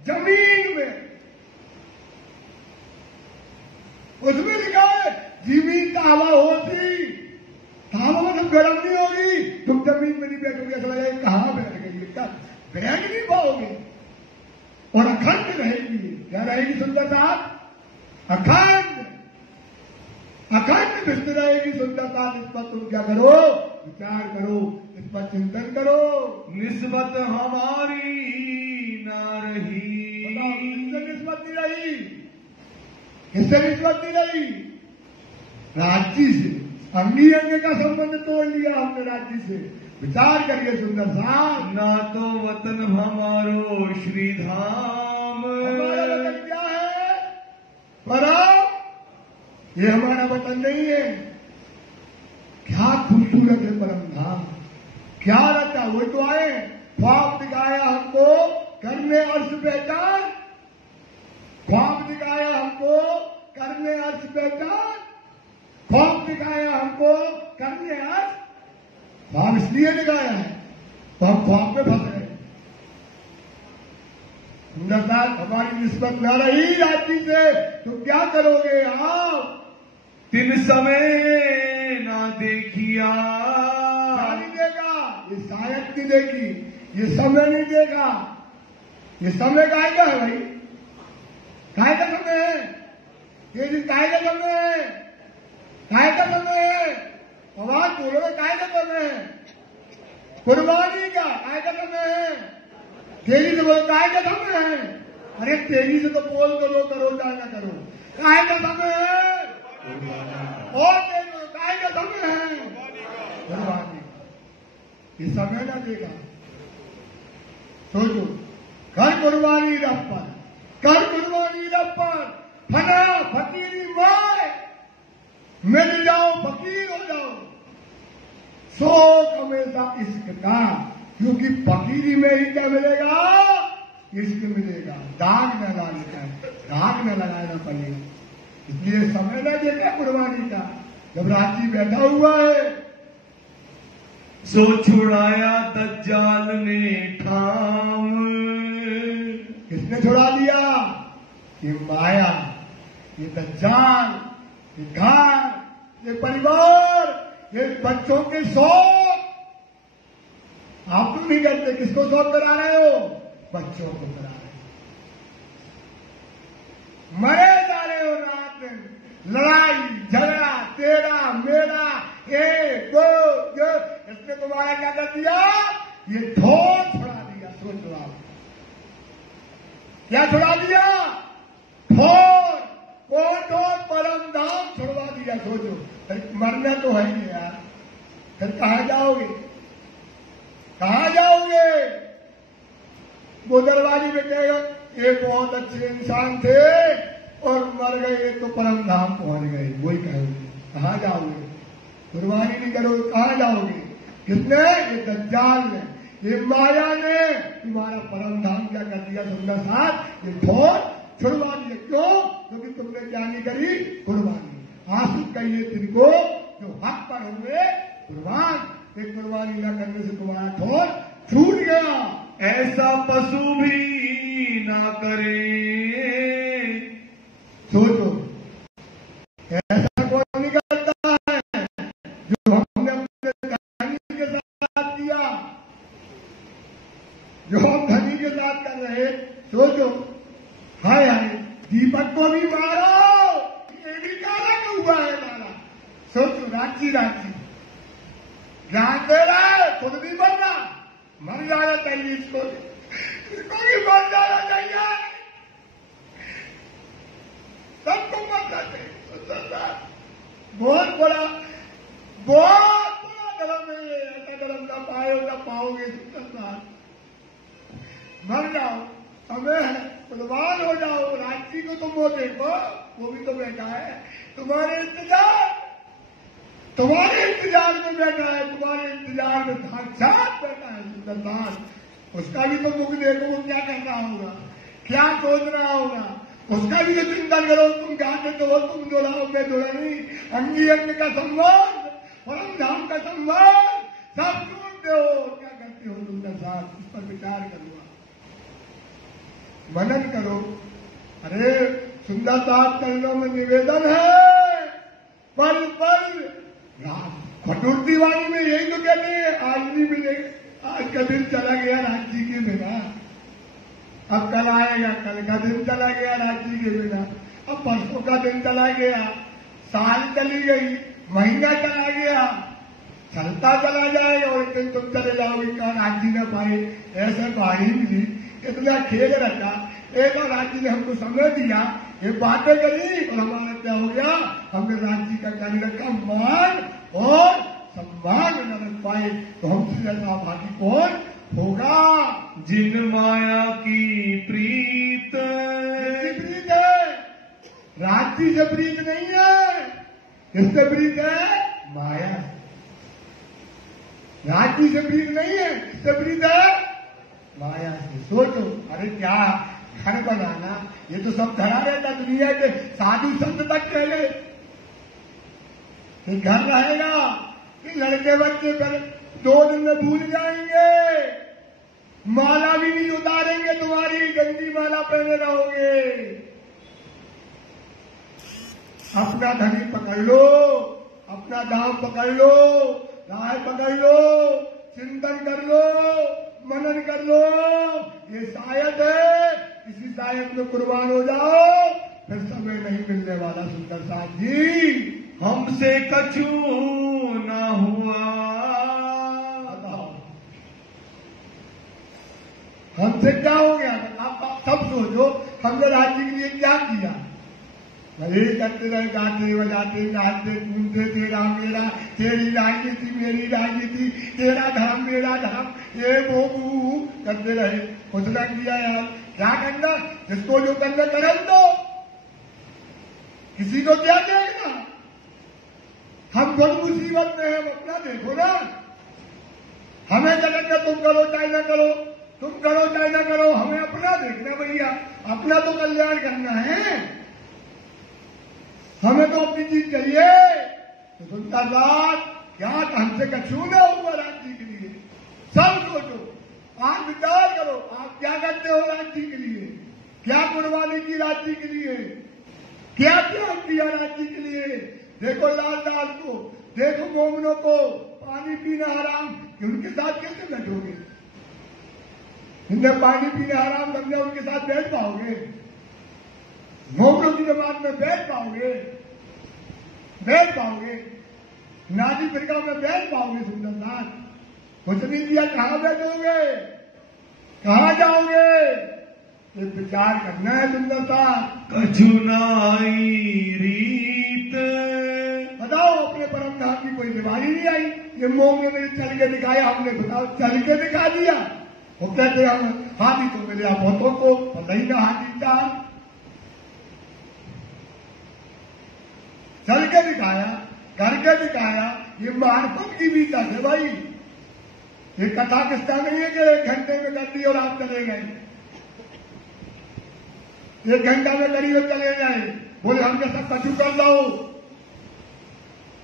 जमीन में। उसमें लिखा है जमीन का हवा होती, हवा मतलब गर्म नहीं होगी। तुम जमीन में नहीं बैठोगे, ऐसा लगेगा कहां बैठ गई, बैठ नहीं पाओगे। और अखंड रहेगी। क्या रहेगी सुंदरता? अखंड अखंड विष्णु रहेगी सुंदरता। इस पर तुम क्या करो? विचार करो, इस पर चिंतन करो। निस्बत हमारी ना रही। किससे निस्बत नहीं रही? किससे निस्बत नहीं रही? राज्य से। अंगी अंग का संबंध तोड़ लिया हमने राज्य से। विचार करिए सुंदर साहब। ना तो वतन हमारो श्रीधाम। हमारा वतन क्या है? परम। ये हमारा वतन नहीं है। क्या खूबसूरत है परम धाम, क्या रचा। वो तो आए, ख्वाब दिखाया हमको करने अर्श पहचान। ख्वाब दिखाया हमको करने अर्श पहचान। ख्वाब दिखाया हमको करने अर्श। ख्वाब इसलिए दिखाया है तो हम ख्वाब में फंस गए। हमारी निस्बत न रही राज्य से, तो क्या करोगे आप? तिन समय ना देखिया। क्या नहीं देगा? ये शायद नहीं देगी, ये समय नहीं देगा। ये समय काय का है भाई? काय का समय है? ये दिन काय का समय है? काय का समय है? आवाज बोलो, काय का समय है? कुर्बानी का काय का समय है? तेजी से बोलो, काय का समय है? अरे तेजी से तो बोल करो क्या ना करो। काय का समय है? और काय का समय है? कुर्बानी। ये समय ना देगा। सोचो, कर कुर्बानी रब पर, कर कुर्बानी रब पर। फना फकीरी माए, मिल जाओ फकीर हो जाओ। शौक हमेशा इश्क का, क्योंकि फकीरी में ही क्या मिलेगा? इश्क मिलेगा। दाग न लगाना है, दाग न लगाना पड़ेगा। इसलिए समय न देखा कुर्बानी का। जब रांची बैठा हुआ है, सो छुड़ाया दज्जाल ने ठाम। किसने छुड़ा दिया? ये माया, ये दज्जाल, ये घर, ये परिवार, ये बच्चों के शौक। आप तो नहीं करते, किसको शौक करा रहे हो? बच्चों को करा रहे हो। मरे जा रहे हो रात दिन, लड़ाई झगड़ा तेरा मेरा, एक दो जो। इसने तुम्हारा क्या कर दिया? ये ढोल छुड़ा दिया। सोच लो, क्या छुड़ा दिया? ढोल। कौन ढोल? परम धाम छुड़वा दिया। सोचो, मरना तो है ही यार, फिर कहां जाओगे? कहां जाओगे? वो दरवाजे में कहेगा ये बहुत अच्छे इंसान थे और मर गए तो परम धाम पहुंच गए। वही कहोगे। कहां जाओगे? कुर्बानी नहीं करोगे, कहां जाओगे? किसने? ये दज्जाल ने, ये माया ने तुम्हारा परम धाम क्या कर दिया? सुंदर साथ ये ढोल छुड़वा दिया। क्यों? क्योंकि तुमने क्या नहीं करी? कुर्बानी। आंसू कहिए तिनको जो हक पर हुए कुर्बान। एक कुर्बानी न करने से तुम्हारा ढोल छूट गया। ऐसा पशु भी ना करे। सोचो, ऐसा कौन नहीं करता है जो हमने अपने धनी के साथ किया, जो हम धनी के साथ कर रहे। सोचो, हाय हाय दीपक को भी मारो, ये भी काला हुआ है मारा। सोचो, रांची रांची ध्यान दे रहा है, खुद भी मर रहा, मर जाना चाहिए इसको भी मर जाना चाहिए, सबको मरना चाहिए। बहुत बड़ा धर्म है, ऐसा धर्म ना पाओगे सुंदर। मर जाओ, समय है, बलवान हो जाओ। रांची को तुम वो देखो, वो भी तो बैठा है तुम्हारे इंतजार में बैठा है, तुम्हारे इंतजार में साक्षात बैठा है सुंदरदास। उसका भी तो मुख देखो, वो क्या कर रहा होगा, क्या सोच रहा होगा, उसका भी तो चिंतन करो। तुम कहते तो हो तुम दुल्हा में दुल्हनी, अंगी अंग का संबंध, परम धाम का संबंध सब सुनते हो। क्या करते हो सुंदरदास, इस पर विचार करो, मनन करो। अरे सुंदरदास चरणों में निवेदन है, पल पल खटुर्ती वाणी में यही तो कहते हैं, आज नहीं मिले, आज का दिन चला गया रांची के बिना, अब कल आएगा, कल का दिन चला गया रांची के बिना, अब परसों का दिन चला गया, साल चली गई, महीना चला गया, चलता चला जाएगा और एक दिन तुम चले जाओगे, कहा रांची न पाए। ऐसे बाड़ी मिली, इतना खेल रखा, एक बार रांची ने हमको समय दिया, ये बातें करी और हमारा क्या हो गया, हमने रांची का कार्य रखा, मान और सम्मान न रख पाए, तो हमसे ज्यादा भागी कौन होगा। जिन माया की प्रीत है, रांची से प्रीत नहीं है, किससे प्रीत है, माया। रांची से प्रीत नहीं है, किससे प्रीत है, माया से। सोचो, अरे क्या घर बनाना, ये तो सब धरा रहता दुनिया के साधु संत तक कह गए कि घर रहेगा कि लड़के बच्चे पर 2 दिन में भूल जाएंगे, माला भी नहीं उतारेंगे, तुम्हारी गंदी माला पहने रहोगे। अपना धनी पकड़ लो, अपना दाम पकड़ लो, राह पकड़ लो, चिंतन कर लो, मनन कर लो, ये शायद है, इसी शायद में कुर्बान हो जाओ, फिर समय नहीं मिलने वाला। सुंदर साथ जी, हमसे कछु ना हुआ, बताओ हमसे क्या हो गया। आप सब सोचो, हमने राज्य के लिए क्या किया। भले करते रहे, गाते बजाते नाचते कूदते, तेरा मेरा, तेरी राजनीति मेरी राजनीति, तेरा धाम मेरा धाम, ये वो करते रहे, कुछ ना किया यार। क्या करना, जिसको जो करना करन दो, किसी को क्या देखना। हम बहुत मुसीबत में हैं, अपना देखो ना। हमें चलेगा तुम करो चाहे ना करो, तुम करो चाहे ना करो, हमें अपना देखना भैया, अपना तो कल्याण करना है, हमें तो अपनी चीज चाहिए। तो सुनता बात क्या हमसे कछू ना हुआ राज्य के लिए। सब सोचो, आप विचार करो, आप क्या करते हो राज्य के लिए, क्या कुर्बानी की राज्य के लिए, क्या त्याग किया राज्य के लिए। देखो लाल लाल को, देखो मोमनों को, पानी पीना हराम, उनके साथ कैसे बैठोगे। इन्हें पानी पीना हराम समझे, उनके साथ बैठ पाओगे, मोमनों की जमात में बैठ पाओगे, बैठ पाओगे, नाजी फिरका में बैठ पाओगे। सुंदरनाथ कुछ नहीं दिया, कहां बैठोगे, कहां जाओगे, ये विचार करना है। सुंदरता कछुनाई रीत, बताओ अपने परम धाम की कोई बीमारी नहीं आई। ये मोम ने चल के दिखाया, हमने बताओ चल के दिखा दिया। वो कहते हम हाथी तो मिले बहुतों को, पता ही ना हाथी का, चल के दिखाया, करके दिखाया। ये मार्फत की भी तक है भाई। ये कथा किस्सा नहीं है कि 1 घंटे में कर दी और आप चले गए, 1 घंटा में करी और चले गए, बोले हमने सब कछु कर दो,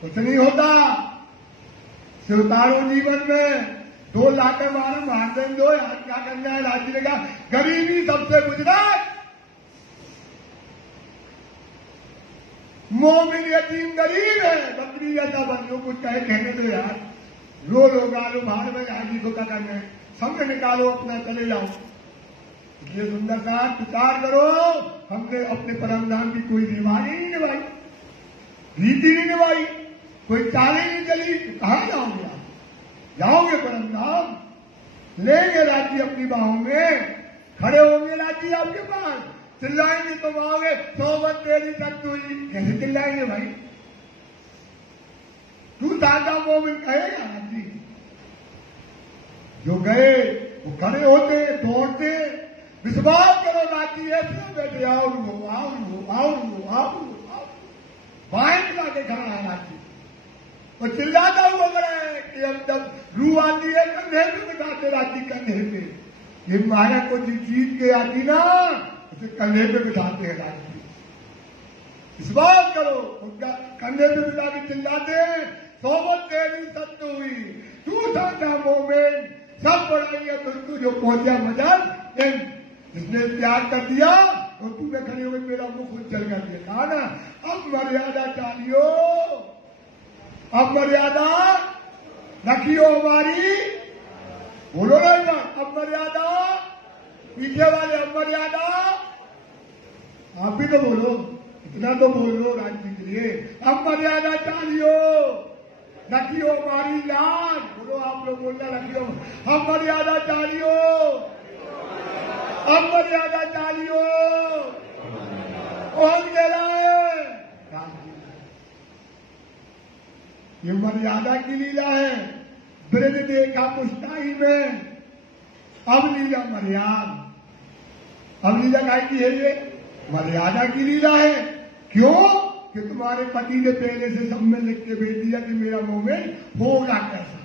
कुछ नहीं होता। से उतारो जीवन में, 2 लाख मारा मार दें दो यार, क्या करना है राज्य ने कहा गरीबी सबसे गुजरात, मोमिन यतीम गरीब है, बकरी जैसा बन लो, कुछ कहे कहने दो यार, रो लो गालो बाहर में हाजी को क्या करना है, समझ निकालो अपना, चले जाओ। ये सुंदर साहब विचार करो, हमने अपने परम धाम की कोई रिवाज ही नहीं निभाई, रीति नहीं निभाई, कोई चाल ही नहीं चली, तो कहां जाओगे आप? जाओगे परम धाम, लेंगे राज्य अपनी बाहों में, खड़े होंगे राज्य आपके पास, चिल्लाएंगे तो आओगे, सोबत तेरी सत्य हुई, कैसे चिल्लाएंगे भाई? तू दादा मोमिन कहेगा राज्य? जो गए वो खड़े होते, दौड़ते, विश्वास करो राज्य ऐसे बैठे, आओ लो आओ लो आओ लो आओ लो, बाइक लाके खड़ा है राज्य, और चिल्लाता हुआ बड़ा है कि हम जब रू आती है कंधे पे बिठाते राज्य, कंधे पे, ये माया को जीत के आती ना उसे कंधे पे बिठाते हैं राज्य। विश्वास करो, उनका कंधे पे बिठा के चिल्लाते हैं, सोबत तेरी सत्य हुई, तू साधा मोमिन, सब बढ़ाइए तुझको जो पहुंचा मजल, जिसने त्याग कर दिया और तूने खड़े हुए मेरा मुख उज्जवल कर दिया, कहा ना अब मर्यादा डालियो, अब मर्यादा रखियो हमारी, बोलो ना अब मर्यादा, पीछे वाले अब मर्यादा, आप भी तो बोलो, इतना तो बोलो राज्य के लिए, अब मर्यादा डालियो, रखियो हमारी लाज, बोलो आप लोग बोलना रखियो, अब मर्यादा डालियो, अब मर्यादा डालियो, और गेला है, ये मर्यादा की लीला है। ब्रज देखा मुस्ताई में, अब लीला मर्यादा, अब लीला काय की है? ये मर्यादा की लीला है। क्यों? कि तुम्हारे पति ने पहले से सब में लिख के भेज दिया कि मेरा मोमिन होगा कैसा,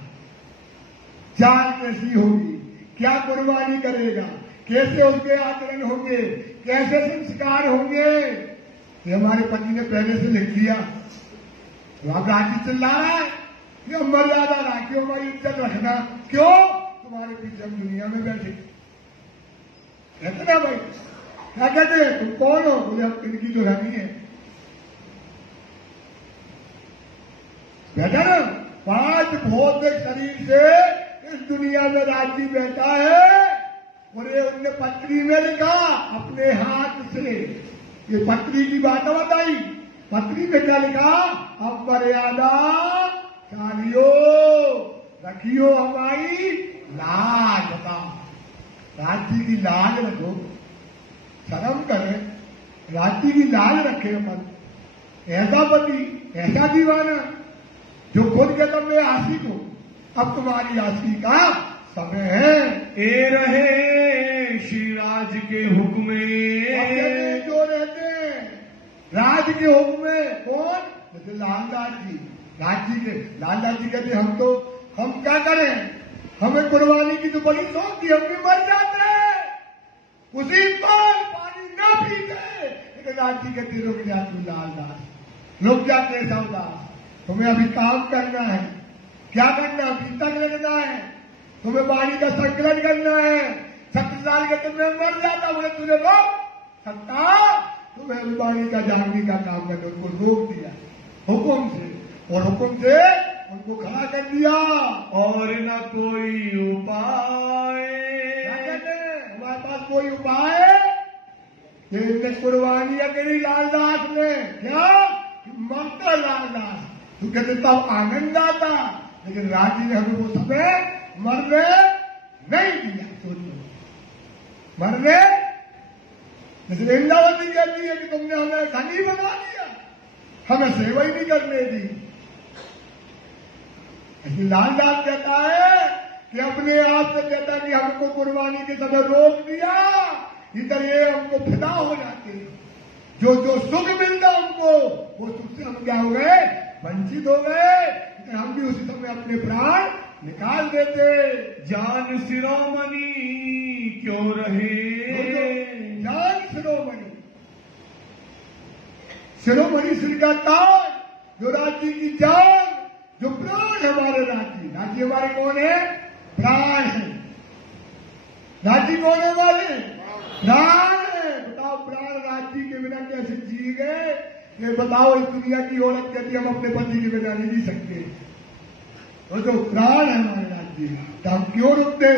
चाल कैसी होगी, क्या कुर्बानी करेगा, कैसे उसके आचरण होंगे, कैसे संस्कार होंगे, ये हमारे पति ने पहले से लिख दिया। तो आप राज्य चिल्ला रहा है कि हम मर्यादा राखियो, हमारी इज्जत रखना, क्यों? तुम्हारे पीछे हम दुनिया में बैठे कहते ना भाई, क्या कहते हैं, तुम कौन हो? बोले हम इनकी जो रानी है, बैठा ना, 5 भौतिक शरीर से इस दुनिया में राज्य बैठा है, और ये उनने पत्री में लिखा अपने हाथ से, ये पत्री की बात बताई, पत्री में क्या लिखा? अब मर्यादा डालियो, रखियो हमारी लाज, बताओ राज्य की लाज रखो, शर्म करे, राज्य की लाज रखे अपन, ऐसा पति, ऐसा दीवाना जो खुद के तब में आशिक हो, अब तुम्हारी आशिकी का समय है। ए रहे श्री राज के हुक्म में, जो रहते हैं राज के हुक्म में, कौन? जैसे लालदास जी, राज्य के लालदास जी कहते हम क्या करें, हमें कुर्बानी की तो बड़ी शौक थी, हम भी मर जाते उसी पर, पानी न पीते, लेकिन राज्य कहते रुक जा तू लालदास, रुक जा केशवदास, तुम्हें अभी काम करना है, क्या करना, भीतर लगना है, तुम्हें पानी का संकलन करना है, 70 साल के तुम्हें मर जाता, बोले तुझे रोक सकता, तुम्हें अभिमानी का जानने का काम करके उनको रोक दिया हुक्म से, और हुक्म से उनको खड़ा कर दिया, और न कोई उपाय, क्या कहते हैं, हमारे पास कोई उपाय, इनने कुर्बानी करी लालदास ने, क्या मरता लालदास, तो कहते तब आनंद आता, लेकिन राज्य ने हमें वो समय मरने नहीं दिया, सोचो मरने, जैसे वृंदावन जी कहती है कि तुमने हमें धनी बना दिया, हमें सेवा ही नहीं करने दी, ऐसे लालदास कहता है कि अपने आप से कहता है कि हमको कुर्बानी के समय रोक दिया, इधर ये हमको फिदा हो जाते, जो जो सुख मिलता हमको, वो सुख से हम क्या हो गए, वंचित हो गए, हम भी उसी समय अपने प्राण निकाल देते। जान शिरोमणि क्यों रहे, जान शिरोमणि, शिरोमणि सिर का ताज, जो राज्य की जान, जो प्राण हमारे राज्य, राज्य हमारे कौन है, प्राण है। राज्य कौन है हमारे? प्राण है। बताओ प्राण राज्य के बिना कैसे जिए गए? ये बताओ, इस दुनिया की औरत कहती हम अपने पति के बिना नहीं जी सकते। वो तो प्राण है हमारे राज्य, तो हम क्यों रुकते?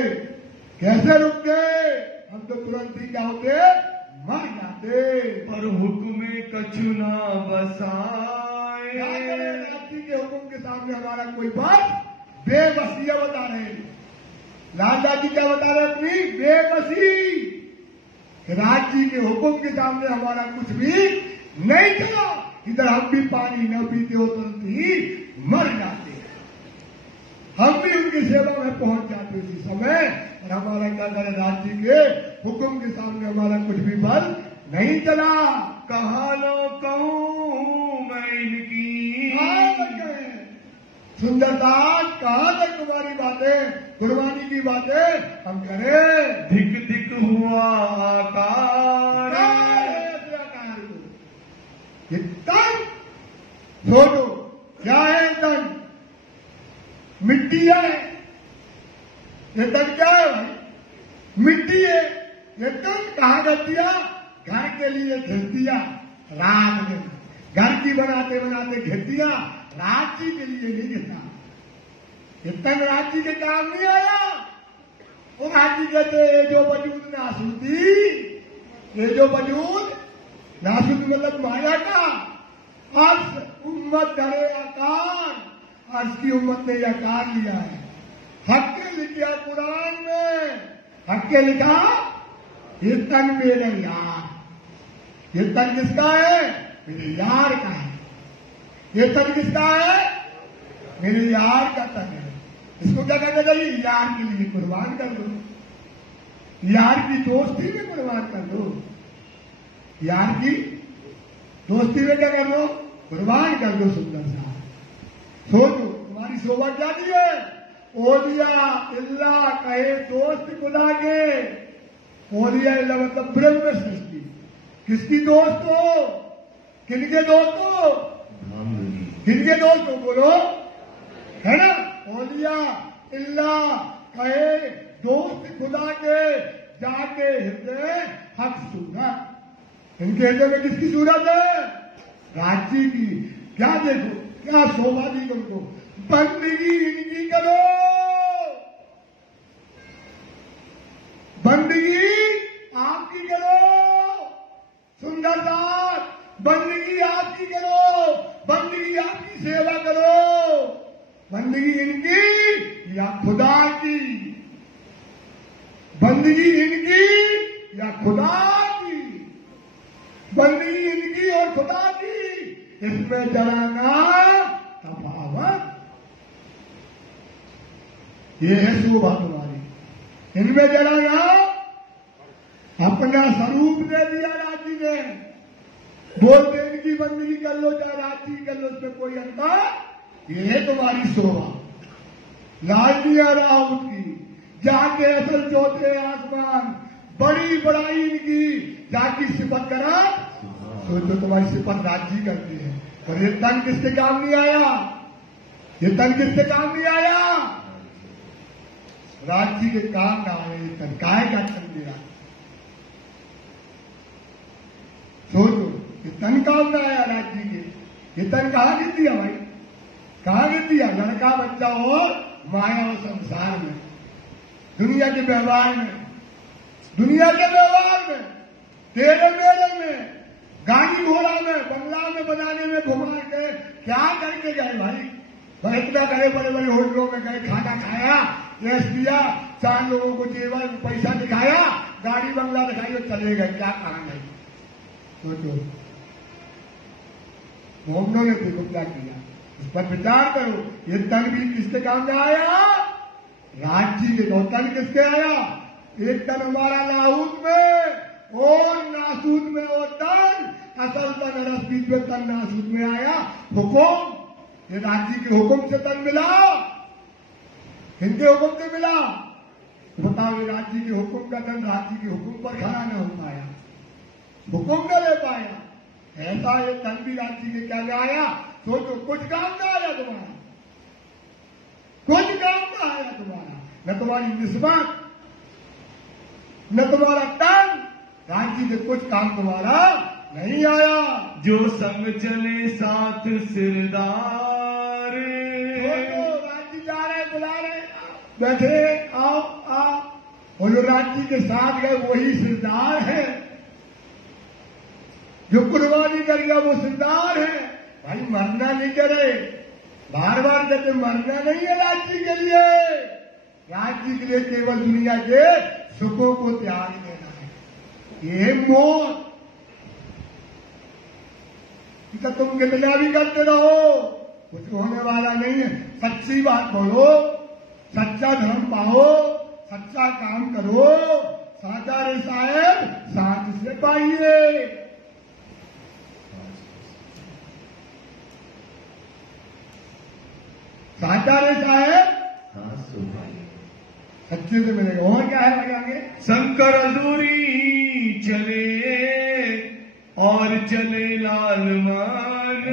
कैसे रुकते? हम तो तुरंत ही क्या होते? मर जाते। पर हुक्म कछु ना बसाए। राज्य के हुक्म के सामने हमारा कोई बस बेबसिया बता रहे। लालदास जी क्या बता रहे? अपनी बेबसी। राज्य के हुक्म के सामने हमारा कुछ भी नहीं चला। इधर हम भी पानी न पीते हो तुरंत ही मर जाते। हम भी उनकी सेवा में पहुंच जाते उसी समय, और हमारा क्या करे? राज्य के हुक्म के सामने हमारा कुछ भी बल नहीं चला। कहा लो कहूँ मैं इनकी। सुंदरता कहाँ तक तुम्हारी बातें, कुर्बानी की बातें हम करें? धिक धिक हुआ आकार। ये तन छोड़ो। क्या है तन? मिट्टी है। ये तन क्या है भाई? मिट्टी है। ये तन कहाँ कर दिया? घर के लिए घिस दिया रात में। घर की बनाते बनाते घिस दिया, राज्य के लिए नहीं घिसा। ये तन राज्य के काम नहीं आया। वो राज्य कहते ये जो वजूद नासूदी, ये जो वजूद नासूद मतलब माया का। अर्श उम्मत धरे आकार, अर्श की उम्मत ने आकार लिया है। हक के लिखा कुरान में, हक के लिखा ये तन मेरे यार। ये तन किसका है? मेरे यार का है। ये तन किसका है? मेरे यार का तन है। इसको क्या करना चाहिए? यार के लिए कुर्बान कर दो। यार की दोस्ती में कुर्बान कर दो। यार की दोस्ती में क्या कर दो? कुर्बान कर दो। सुंदर सा सोचो, तुम्हारी शोभा क्या दी है? ओलिया इल्ला कहे दोस्त खुदा के। ओलिया इल्ला मतलब ब्रह्म सृष्टि। किसकी दोस्त हो? किनके दोस्त हो? किनके दोस्त हो? बोलो, है ना? ओलिया इल्ला कहे दोस्त खुदा के, जाके हृदय हक सूरत। इनके हृदय में किसकी सूरत है? राज्य की। क्या देखो, क्या शोभा दी तुमको। बंदगी इनकी करो, बंदगी आपकी करो। सुंदरदास बंदगी आपकी करो, बंदगी आपकी सेवा करो। बंदगी इनकी या खुदा की? बंदगी इनकी या खुदा की? बंदगी इनकी और खुदा की, इसमें जलाना तफावत। ये है शोभा तुम्हारी। इनमें जलाना अपना स्वरूप दे दिया राज्य ने। बोलते इनकी बंदगी कर लो चाहे राज्य कर लो, उसमें कोई अंतर। ये है तुम्हारी शोभा। लाज दिया राहुल की, जाके असल चौथे आसमान, बड़ी बड़ाई इनकी, जाकी सिफत करा। सोचो तुम्हारी सिफत राज्य करती है। और ये तन किसके काम नहीं आया? ये तन किसके काम नहीं आया? राज्य के काम ना आए। ये तन काय का तन दिया? सोचो, ये तन काम ना आया राज्य के। ये तन कहाँ गिर दिया भाई? कहाँ गिर दिया? लड़का बच्चा हो माया और संसार में, दुनिया के व्यवहार में, दुनिया के व्यवहार में, तेरे मेरे में, गाड़ी घोड़ा में, बंगला में बनाने में घुमा के क्या करके गए भाई? भाई इतना करे, बड़े बड़े होटलों में गए, खाना खाया, रेस्ट दिया, 4 लोगों को जेवर पैसा दिखाया, गाड़ी बंगला दिखाई और चले गए। क्या कारण है? सोचो, मोहम्मदों ने देखो क्या किया, इस पर विचार करो। ये तन भी किसके काम में आया? राज्य के। दो तन किसके आया? एक तन हमारा लाहूत में और नासूद में, और तन असल तन रसपीत में, तन नासूद में आया। हुकुम, ये राज्य के हुक्म से तन मिला, इनके हुक्म से मिला। बताओ, ये राज्य के हुक्म का तन राज्य के हुक्म पर खड़ा न हो पाया, हुक्म न ले पाया। ऐसा ये तन भी राज्य के क्या में आया? सोचो, कुछ काम ना आया तुम्हारा, कुछ काम ना आया तुम्हारा। न तुम्हारी निस्बत, न तुम्हारा तन, राज्य के कुछ काम तुम्हारा नहीं आया। जो संग चले साथ सिरदार, राज्य जा रहे, बुला रहे, बैठे, आओ आओ, और जो राज्य के साथ गए वही सिरदार है, जो कुर्बानी कर गया वो सिरदार है। भाई मरना नहीं करे, बार बार कहते मरना नहीं है राज्य के लिए, राज्य के लिए केवल दुनिया के सुखों को त्याग देना है, ये मौत। तो तुम कितना भी करते रहो कुछ होने वाला नहीं है। सच्ची बात बोलो, सच्चा धर्म पाओ, सच्चा काम करो, साचा रे साहेब साथ से पाइए। साचा रे साहेब सच्चे से मिलेगा। और क्या है भाई आगे? शंकर हजूरी चले और चले लाल मान,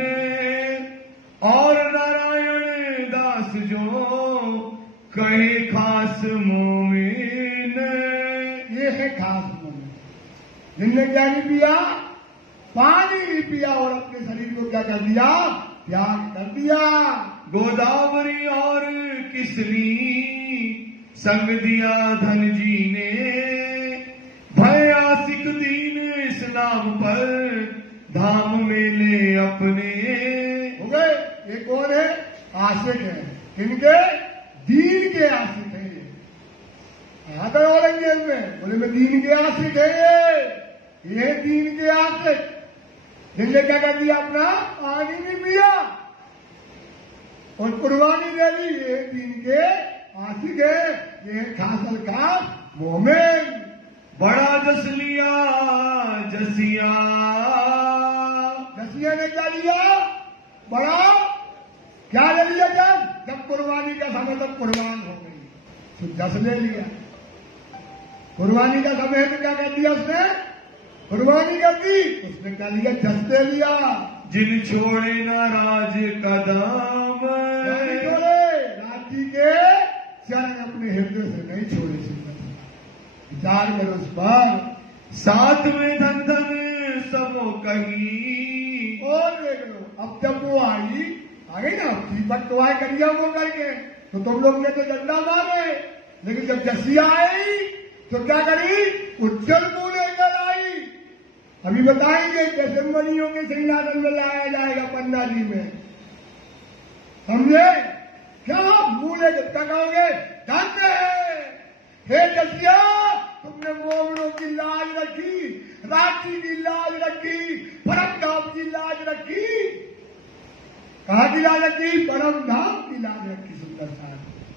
और नारायण दास जो कहे खास मोमिन। ये है खास मोमिन, जिनने क्या नहीं पिया, पानी नहीं पिया और अपने शरीर को क्या कर दिया, त्याग कर दिया। गोदावरी और किसनी संग दिया धन जी ने, भय आशिक दीन इस नाम पर धाम में ले अपने। हो गए। ये कौन है? आशिक है। किनके? दीन के आशिक है ये। आदर औरंगजेब में बोले मैं दीन के आशिक है ये दीन के आशिक, जिनने क्या कर दिया, अपना पानी नहीं पिया और कुर्बानी दे दी, ये दीन के आशिक है, ये खासल का मोमिन। बड़ा जस लिया जसिया, जसिया ने क्या लिया? बड़ा क्या ले लिया? जब कुर्बानी का समय तब कुर्बान हो गई तो जस ले लिया। कुर्बानी का समय तो क्या कर दिया उसने? कुर्बानी कर दी, उसने क्या लिया? जस ले लिया। जिन छोड़े ना राज कदम, छोड़े राज्य के चरण अपने हृदय से नहीं छोड़े। विचार करो उस पर। साथ में धन धन सबो कही। और देख लो, अब जब वो आ गई ना, दीपक तो आए करिया वो करके, तो तुम लोग ने तो डंडा मारे, लेकिन जब जसिया आई तो क्या करी? उज्जवल मुंह लेकर आई। अभी बताएंगे कैसे मणियों के सिंहासन में लाया जाएगा पन्ना जी में, समझे? क्या मुंह लेकर क्या कहोगे? धन्य है हे जसिया, तुमने मोमनों की लाज रखी, राज्य की लाज रखी, परम धाम की लाज रखी। कहा की लाज रखी? परम धाम की लाज रखी। सुंदर सा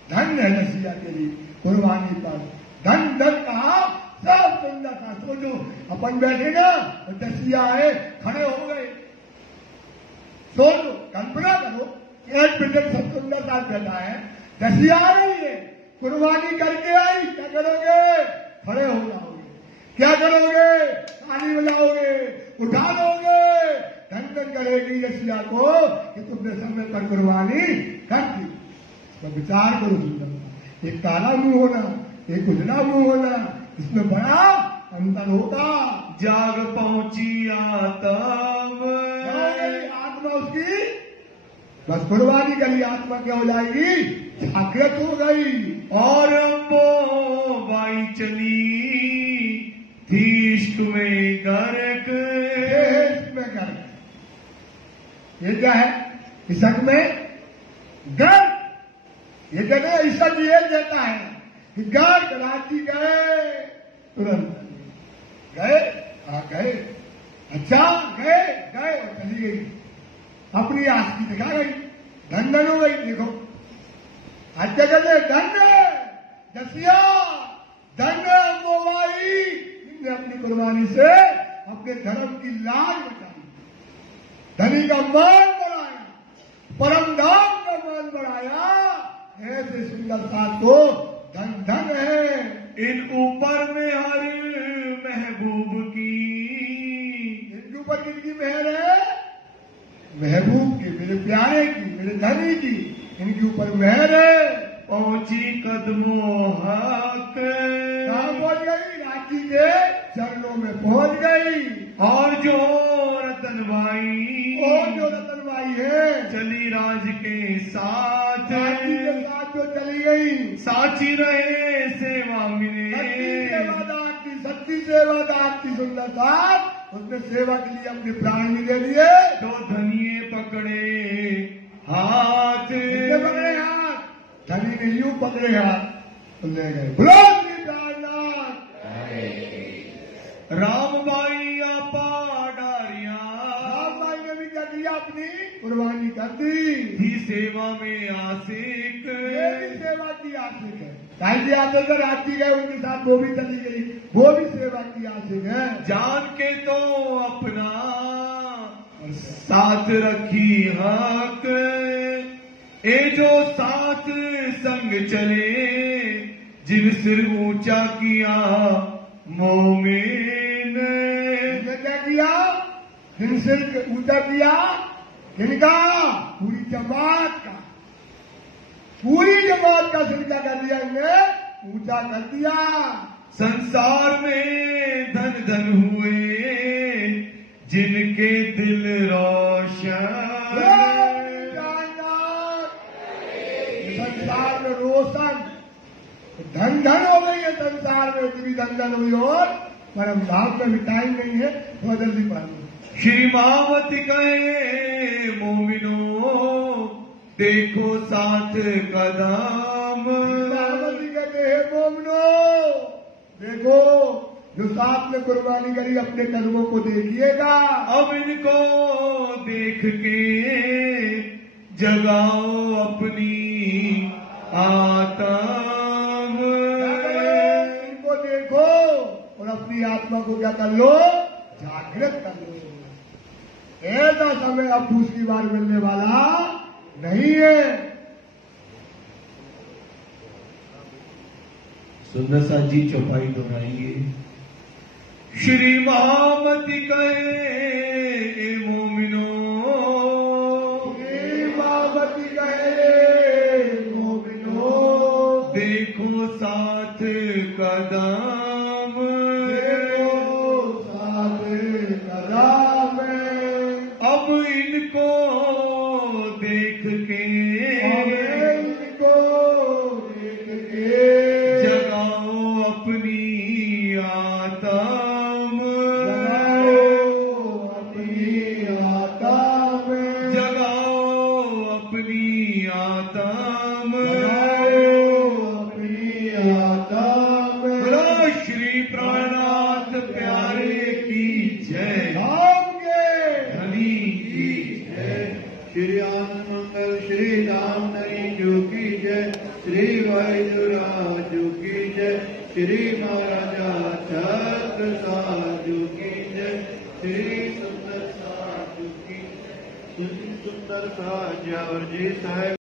धन है जसिया के लिए कुर्बानी पर। धन धन कहा, सब सुंदर सा। सोचो अपन बैठे ना तो जसिया आए, खड़े हो गए। सोचो, कल्पना करो, एक मिनट सब सुंदर सा बैठा है, जसिया आ रही है, कुर्बानी करके आई, क्या करोगे? खड़े हो जाओगे। क्या करोगे? पानी मिलाओगे, उठा लोगे, धन करेगी जसिया को कि तुमने समय पर कुर्बानी कर दी। तो विचार करो सुंदर, एक काला मुंह होना, एक उजला मुंह होना, इसमें बड़ा अंतर होगा। जाग पहुंची आत्म, आत्मा उसकी बस कुर्बानी करी, आत्मा क्या हो जाएगी? जागृत हो गई। और अम्बो बाई चली थी इश्क में गर्क। इश्क में गर्क, ये क्या है? इश्क में गर्क। ये कहते हैं इश्क ये कहता है कि गर्क रांची गए, तुरंत गए, गए, अच्छा गए गए और चली गई, अपनी आस्ती दिखा गई, धन धन हो गई। देखो आज क्या कहते हैं? धन्य जसिया, धन्य मोबाई, इनने अपनी कुर्बानी से अपने धर्म की लाज बचाई, धनी का मान बढ़ाया, परम धाम का मान बढ़ाया। ऐसे सुंदर साथ को धन धन है। इन ऊपर में हर महबूब की, इनके ऊपर किसकी मेहर है? महबूब की, मेरे प्यारे की, मेरे धनी की, इनके ऊपर मेहर है। पहुंच पहुंची कदमों हक। कहाँ पहुंच गई? रांची के चरणों में पहुंच गई। और जो रतनबाई है चली राज के साथ, रांची के साथ जो चली गई, साची रहे सेवा मिले। सच्ची सेवादार की सुंदरता, उसने सेवा के लिए अपने प्राण भी दे दिए। तो धनिये पकड़े हाथ, पकड़े हाथ, धनी ने यूं पकड़े हाथ ले गए। बोलो श्री प्राणनाथ। रामबाई आपा डारिया, रामबाई ने भी क्या किया? अपनी कुर्बानी कर दी। थी सेवा में आशिक, ये भी सेवा की आशिक है। काहे की आशिक है? रांची गए उनके साथ, वो भी चली गई, वो भी सेवा की आशिक है। जान के तो अपना साथ रखी हक। ए जो साथ संग चले, जिन सिर ऊंचा किया मोमिन। उसने क्या किया? जिन सिर ऊंचा किया, किनका? पूरी जमात का, पूरी जमात का सिर क्या कर दिया? इन्हें ऊंचा कर दिया। संसार में धन धन हुए, जिनके दिल रोशन। संसार में रोशन, धन धन हो गई है संसार में, इतनी धन धन हुई। और परम धाम में भी टाइम नहीं है, थोड़ा जल्दी पढ़ लो। श्री मावती कहे मोमिनो, देखो साथ कदम। मावती कहते हैं मोमिनो, देखो जो साथ में कुर्बानी करी, अपने कदमों को देखिएगा। अब इनको देख के जगाओ अपनी आत्म। इनको देखो और अपनी आत्मा को क्या कर लो? जागृत कर लो। ऐसा समय अब दूसरी बार मिलने वाला नहीं है। सुंदर सा जी चौपाई दोहराएंगे। श्री महामती कहे मोमिनो, श्री महामती कहे मोमिनो, देखो साथ कदम। देखो साथ कदम। अब इनको देख के, इनको देख के जगाओ अपनी आत्म। अपनी आत्मा, जगाओ अपनी आत्म। अपनी आत्मा। बोलो श्री प्राणनाथ प्यारे की जय। धाम के धनी की जय। श्री आनंद मंगल श्री राम नरी जो की जय, श्री वायुराज जो की जय, श्री महाराजा छत्र साधु की जय, श्री सुंदर साधु की, सुंदर साज और जी साहब।